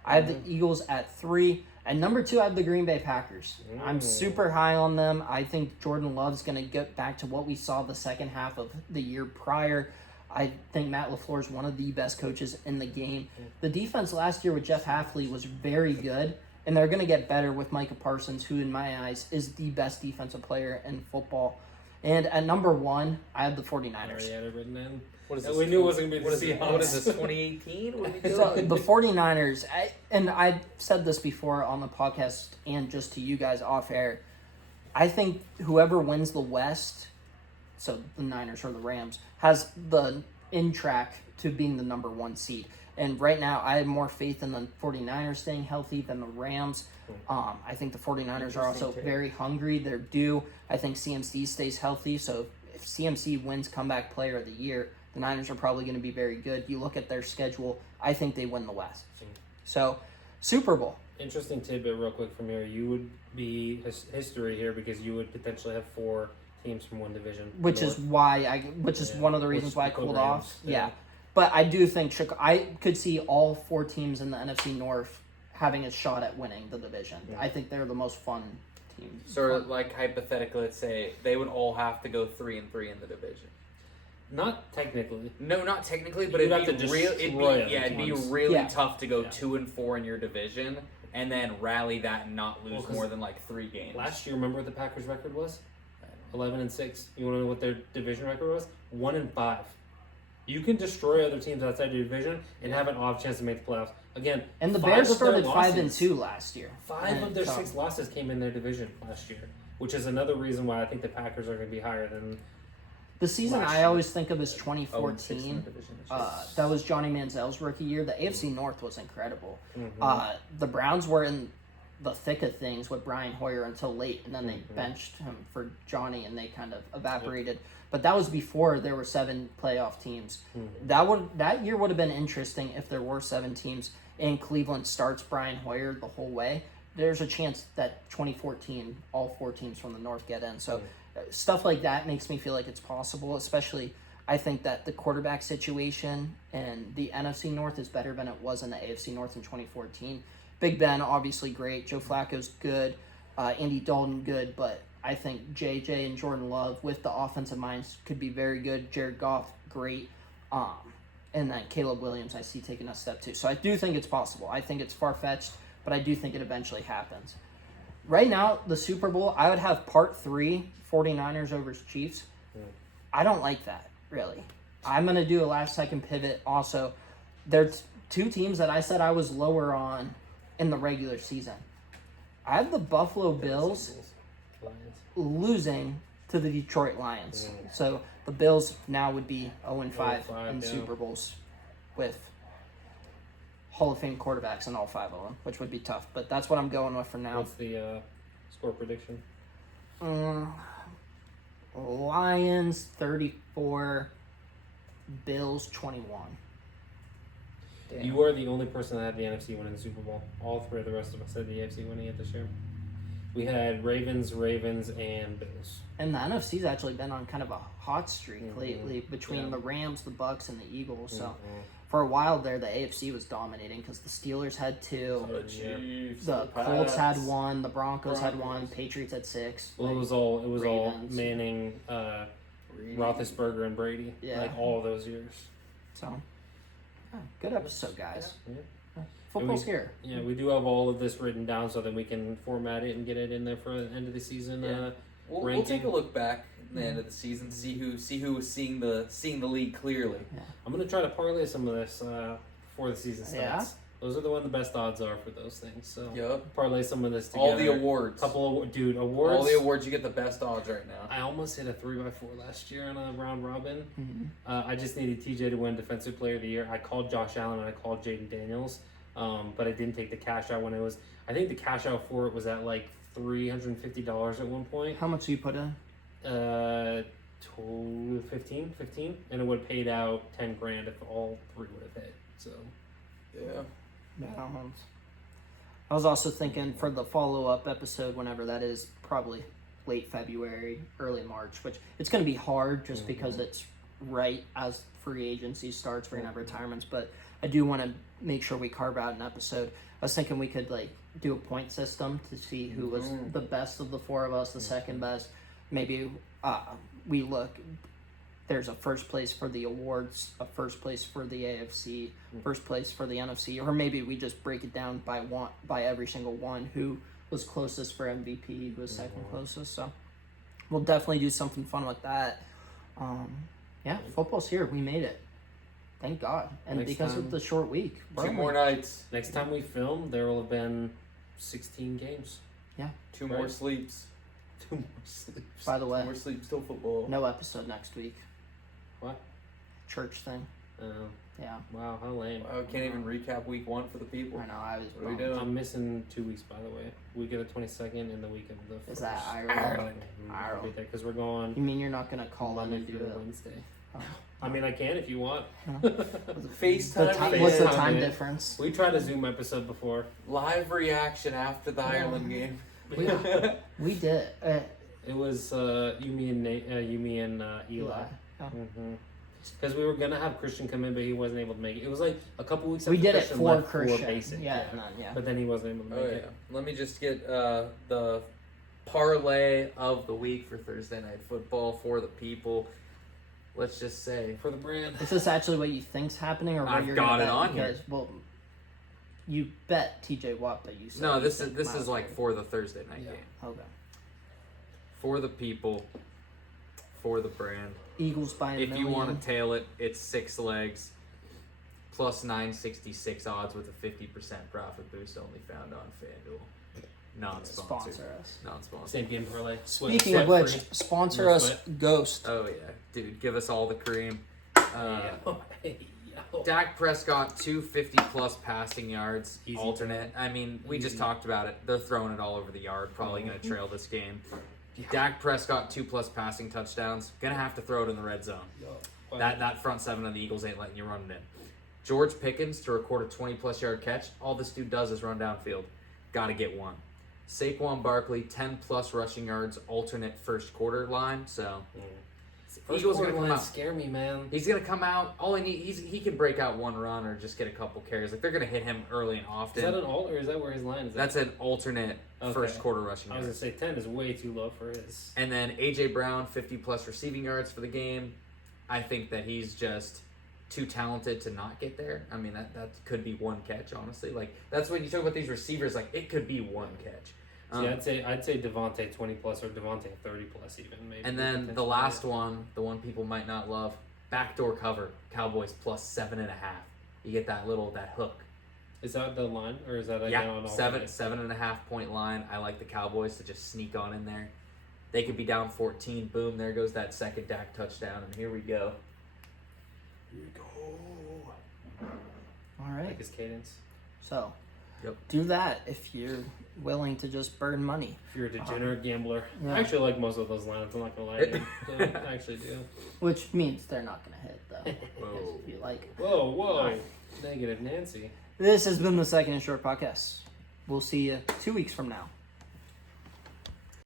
I have the Eagles at 3. At number 2, I have the Green Bay Packers. I'm super high on them. I think Jordan Love's going to get back to what we saw the second half of the year prior. I think Matt LaFleur is one of the best coaches in the game. The defense last year with Jeff Hafley was very good, and they're going to get better with Micah Parsons, who in my eyes is the best defensive player in football. And at number 1, I have the 49ers. I already had it written in. What is And this? we knew it wasn't going to be What the is Seahawks. What is this? 2018? What are we So doing? the 49ers, and I said this before on the podcast and just to you guys off air, I think whoever wins the West, so the Niners or the Rams, has the in track to being the number 1 seed. And right now, I have more faith in the 49ers staying healthy than the Rams. I think the 49ers are also very hungry. They're due. I think CMC stays healthy. So if CMC wins Comeback Player of the Year, the Niners are probably going to be very good. You look at their schedule, I think they win the West. So, Super Bowl. Interesting tidbit, real quick from here. You would be history here because you would potentially have 4 teams from one division. Which is why one of the reasons why I cooled off. Yeah. But I do think I could see all 4 teams in the NFC North having a shot at winning the division. I think they're the most fun team. So, like hypothetically, let's say they would all have to go 3-3 in the division. Not technically. No, not technically, but You'd it'd have be to real. destroy It'd be ones. really Yeah. tough to go Yeah. 2-4 in your division, and then rally that and not lose 'cause more than like 3 games. Last year, remember what the Packers' record was? 11-6. You want to know what their division record was? 1-5. You can destroy other teams outside your division and have an off chance to make the playoffs. Again, And the 5 Bears of their started losses- 5-2 last year. 5 of And their so- 6 losses came in their division last year, which is another reason why I think the Packers are going to be higher than. The season last I year. always think of as 0-6 in 2014. the division this year. That was Johnny Manziel's rookie year. The AFC North was incredible. Mhm. The Browns were in the thick of things with Brian Hoyer until late, and then they Mhm. benched him for Johnny, and they kind of evaporated. But that was before there were 7 playoff teams. That year would have been interesting if there were 7 teams, and Cleveland starts Brian Hoyer the whole way. There's a chance that 2014 all 4 teams from the North get in. So stuff like that makes me feel like it's possible, especially. I think that the quarterback situation in the NFC North is better than it was in the AFC North in 2014. Big Ben, obviously great. Joe Flacco's good. Andy Dalton, good. But I think JJ and Jordan Love, with the offensive minds, could be very good. Jared Goff, great. And then Caleb Williams, I see taking a step too. So I do think it's possible. I think it's far-fetched, but I do think it eventually happens. Right now, the Super Bowl, I would have part 3, 49ers over Chiefs. I don't like that, really. I'm going to do a last-second pivot also. There's 2 teams that I said I was lower on in the regular season. I have the Buffalo Bills Lions. losing to the Detroit Lions. So the Bills now would be 0-5 0-5, in yeah. Super Bowls with Hall of Fame quarterbacks in all 5 of them, which would be tough. But that's what I'm going with for now. What's the score prediction? Lions 34, Bills 21. Damn. You are the only person that had the NFC winning the Super Bowl. All three of the rest of us had the AFC winning it this year. We had Ravens, and Bills. And the NFC's actually been on kind of a hot streak Mhm. lately between Yeah. the Rams, the Bucks, and the Eagles. So Mhm. for a while there, the AFC was dominating because the Steelers had 2, The Chiefs, the Pats. Colts had 1, the Broncos had 1, Broncos. Patriots had 6. Well, it was all Ravens. Manning, Brady. Roethlisberger, and Brady. Yeah. Like all of those years. So good episode, guys. Yeah. Football's here. Yeah, we do have all of this written down so that we can format it and get it in there for the end of the season. Yeah. We'll ranking. take a look back at the end of the season, see who was seeing the league clearly. I'm gonna try to parlay some of this before the season starts. Yeah? Those are the one the best odds are for those things. So Yup. parlay some of this together. All the awards. Couple of awards. All the awards, you get the best odds right now. I almost hit a 3x4 last year on a round robin. Mhm. I just needed TJ to win Defensive Player of the Year. I called Josh Allen and I called Jaden Daniels, but I didn't take the cash out when it was. I think the cash out for it was at like $350 at one point. How much do you put in? 15, and it would have paid out 10 grand if all three would have hit. So Yeah. I was also thinking for the follow-up episode, whenever that is, probably late February, early March, which it's going to be hard just because it's right as free agency starts for retirements, but I do want to make sure we carve out an episode. I was thinking we could like do a point system to see who was the best of the four of us, the second best. Maybe we look, there's a first place for the awards, a first place for the AFC, first place for the NFC, or maybe we just break it down by every single one, who was closest for MVP, who was second closest. So we'll definitely do something fun with that. Yeah, football's here. We made it. Thank God. And Next because time- of the short week. 2 more nights, next time we film, there will have been 16 games. 2 more Right. sleeps, 2 more sleeps. By the 2 way, more sleeps till football. no episode next week. What? Church thing. Yeah, Wow, how lame. Wow, we can't even recap week 1 for the people. I know. I was What are we bummed. doing? I'm missing 2 weeks, by the way. Week of the 22nd and the week of the 1st. Is that Ireland? I'll be there because we're going You mean you're not going to call in Monday and do through it? Wednesday. Oh. I mean, I can if you want. FaceTime What's the FaceTime time it. difference? We tried a Zoom episode before. Live reaction after the Ireland game. We did. It was you, me, and Eli. Oh. Because we were gonna have Christian come in, but he wasn't able to make it. It was like a couple weeks. We after did it Christian for left Christian. basic, Yeah, and then, yeah. But then he wasn't able to Oh make yeah. it. Let me just get the parlay of the week for Thursday Night Football for the people. Let's just say For the brand. Is this actually what you think's happening, or what I've you're got gonna it bet? on here. Because, well, you bet TJ Watt, but you said no. you This think is like Miles for the Thursday night Yeah. game. Garrett. Okay. For the people. For the brand. Eagles by a If million. you want to tail it, it's 6 legs. Plus 966 odds with a 50% profit boost, only found on FanDuel. Non-sponsored. Sponsor us. Non-sponsored. Same game parlay. Sweat- Speaking of sweat which, free. sponsor No us, sweat. Ghost. Oh yeah, dude, give us all the cream. Hey, yo. Dak Prescott 250 plus passing yards. Easy Alternate. I mean, we just Easy. talked about it. They're throwing it all over the yard. Probably going to trail this game. Dak Prescott 2+ passing touchdowns. Gonna have to throw it in the red zone. Wow. That front seven of the Eagles ain't letting you run it in. George Pickens to record a 20+ yard catch. All this dude does is run downfield. Got to get one. Saquon Barkley 10+ rushing yards. Alternate first quarter line. So First Eagles quarter gonna come lines out. scare me, man. He's gonna come out. All he need, he can break out one run or just get a couple carries. Like they're gonna hit him early and Is often. that an alt or is that where his line is? That's an alternate Okay. first quarter rushing I was yards. gonna say 10 is way too low for his. And then AJ Brown 50+ receiving yards for the game. I think that he's just too talented to not get there. I mean that could be one catch, honestly. Like that's when you talk about these receivers. Like it could be one catch. See, I'd say Devontae 20+ or Devontae 30+ even maybe. And then the potentially. last one, the one people might not love, backdoor cover, Cowboys plus 7.5. You get that hook. Is that the line or is that like Yeah, on all 7.5 point line. I like the Cowboys to just sneak on in there. They could be down 14. Boom, there goes that second Dak touchdown, and here we go. All right. like his cadence? So, Yep. do that if you're willing to just burn money. If you're a degenerate gambler, Yeah. I actually like most of those lines. I'm not gonna lie to you. So, I actually do. Which means they're not going to hit, though. Whoa. If you like. Whoa, whoa! Negative Nancy. This has been the Second and Short podcast. We'll see you 2 weeks from now.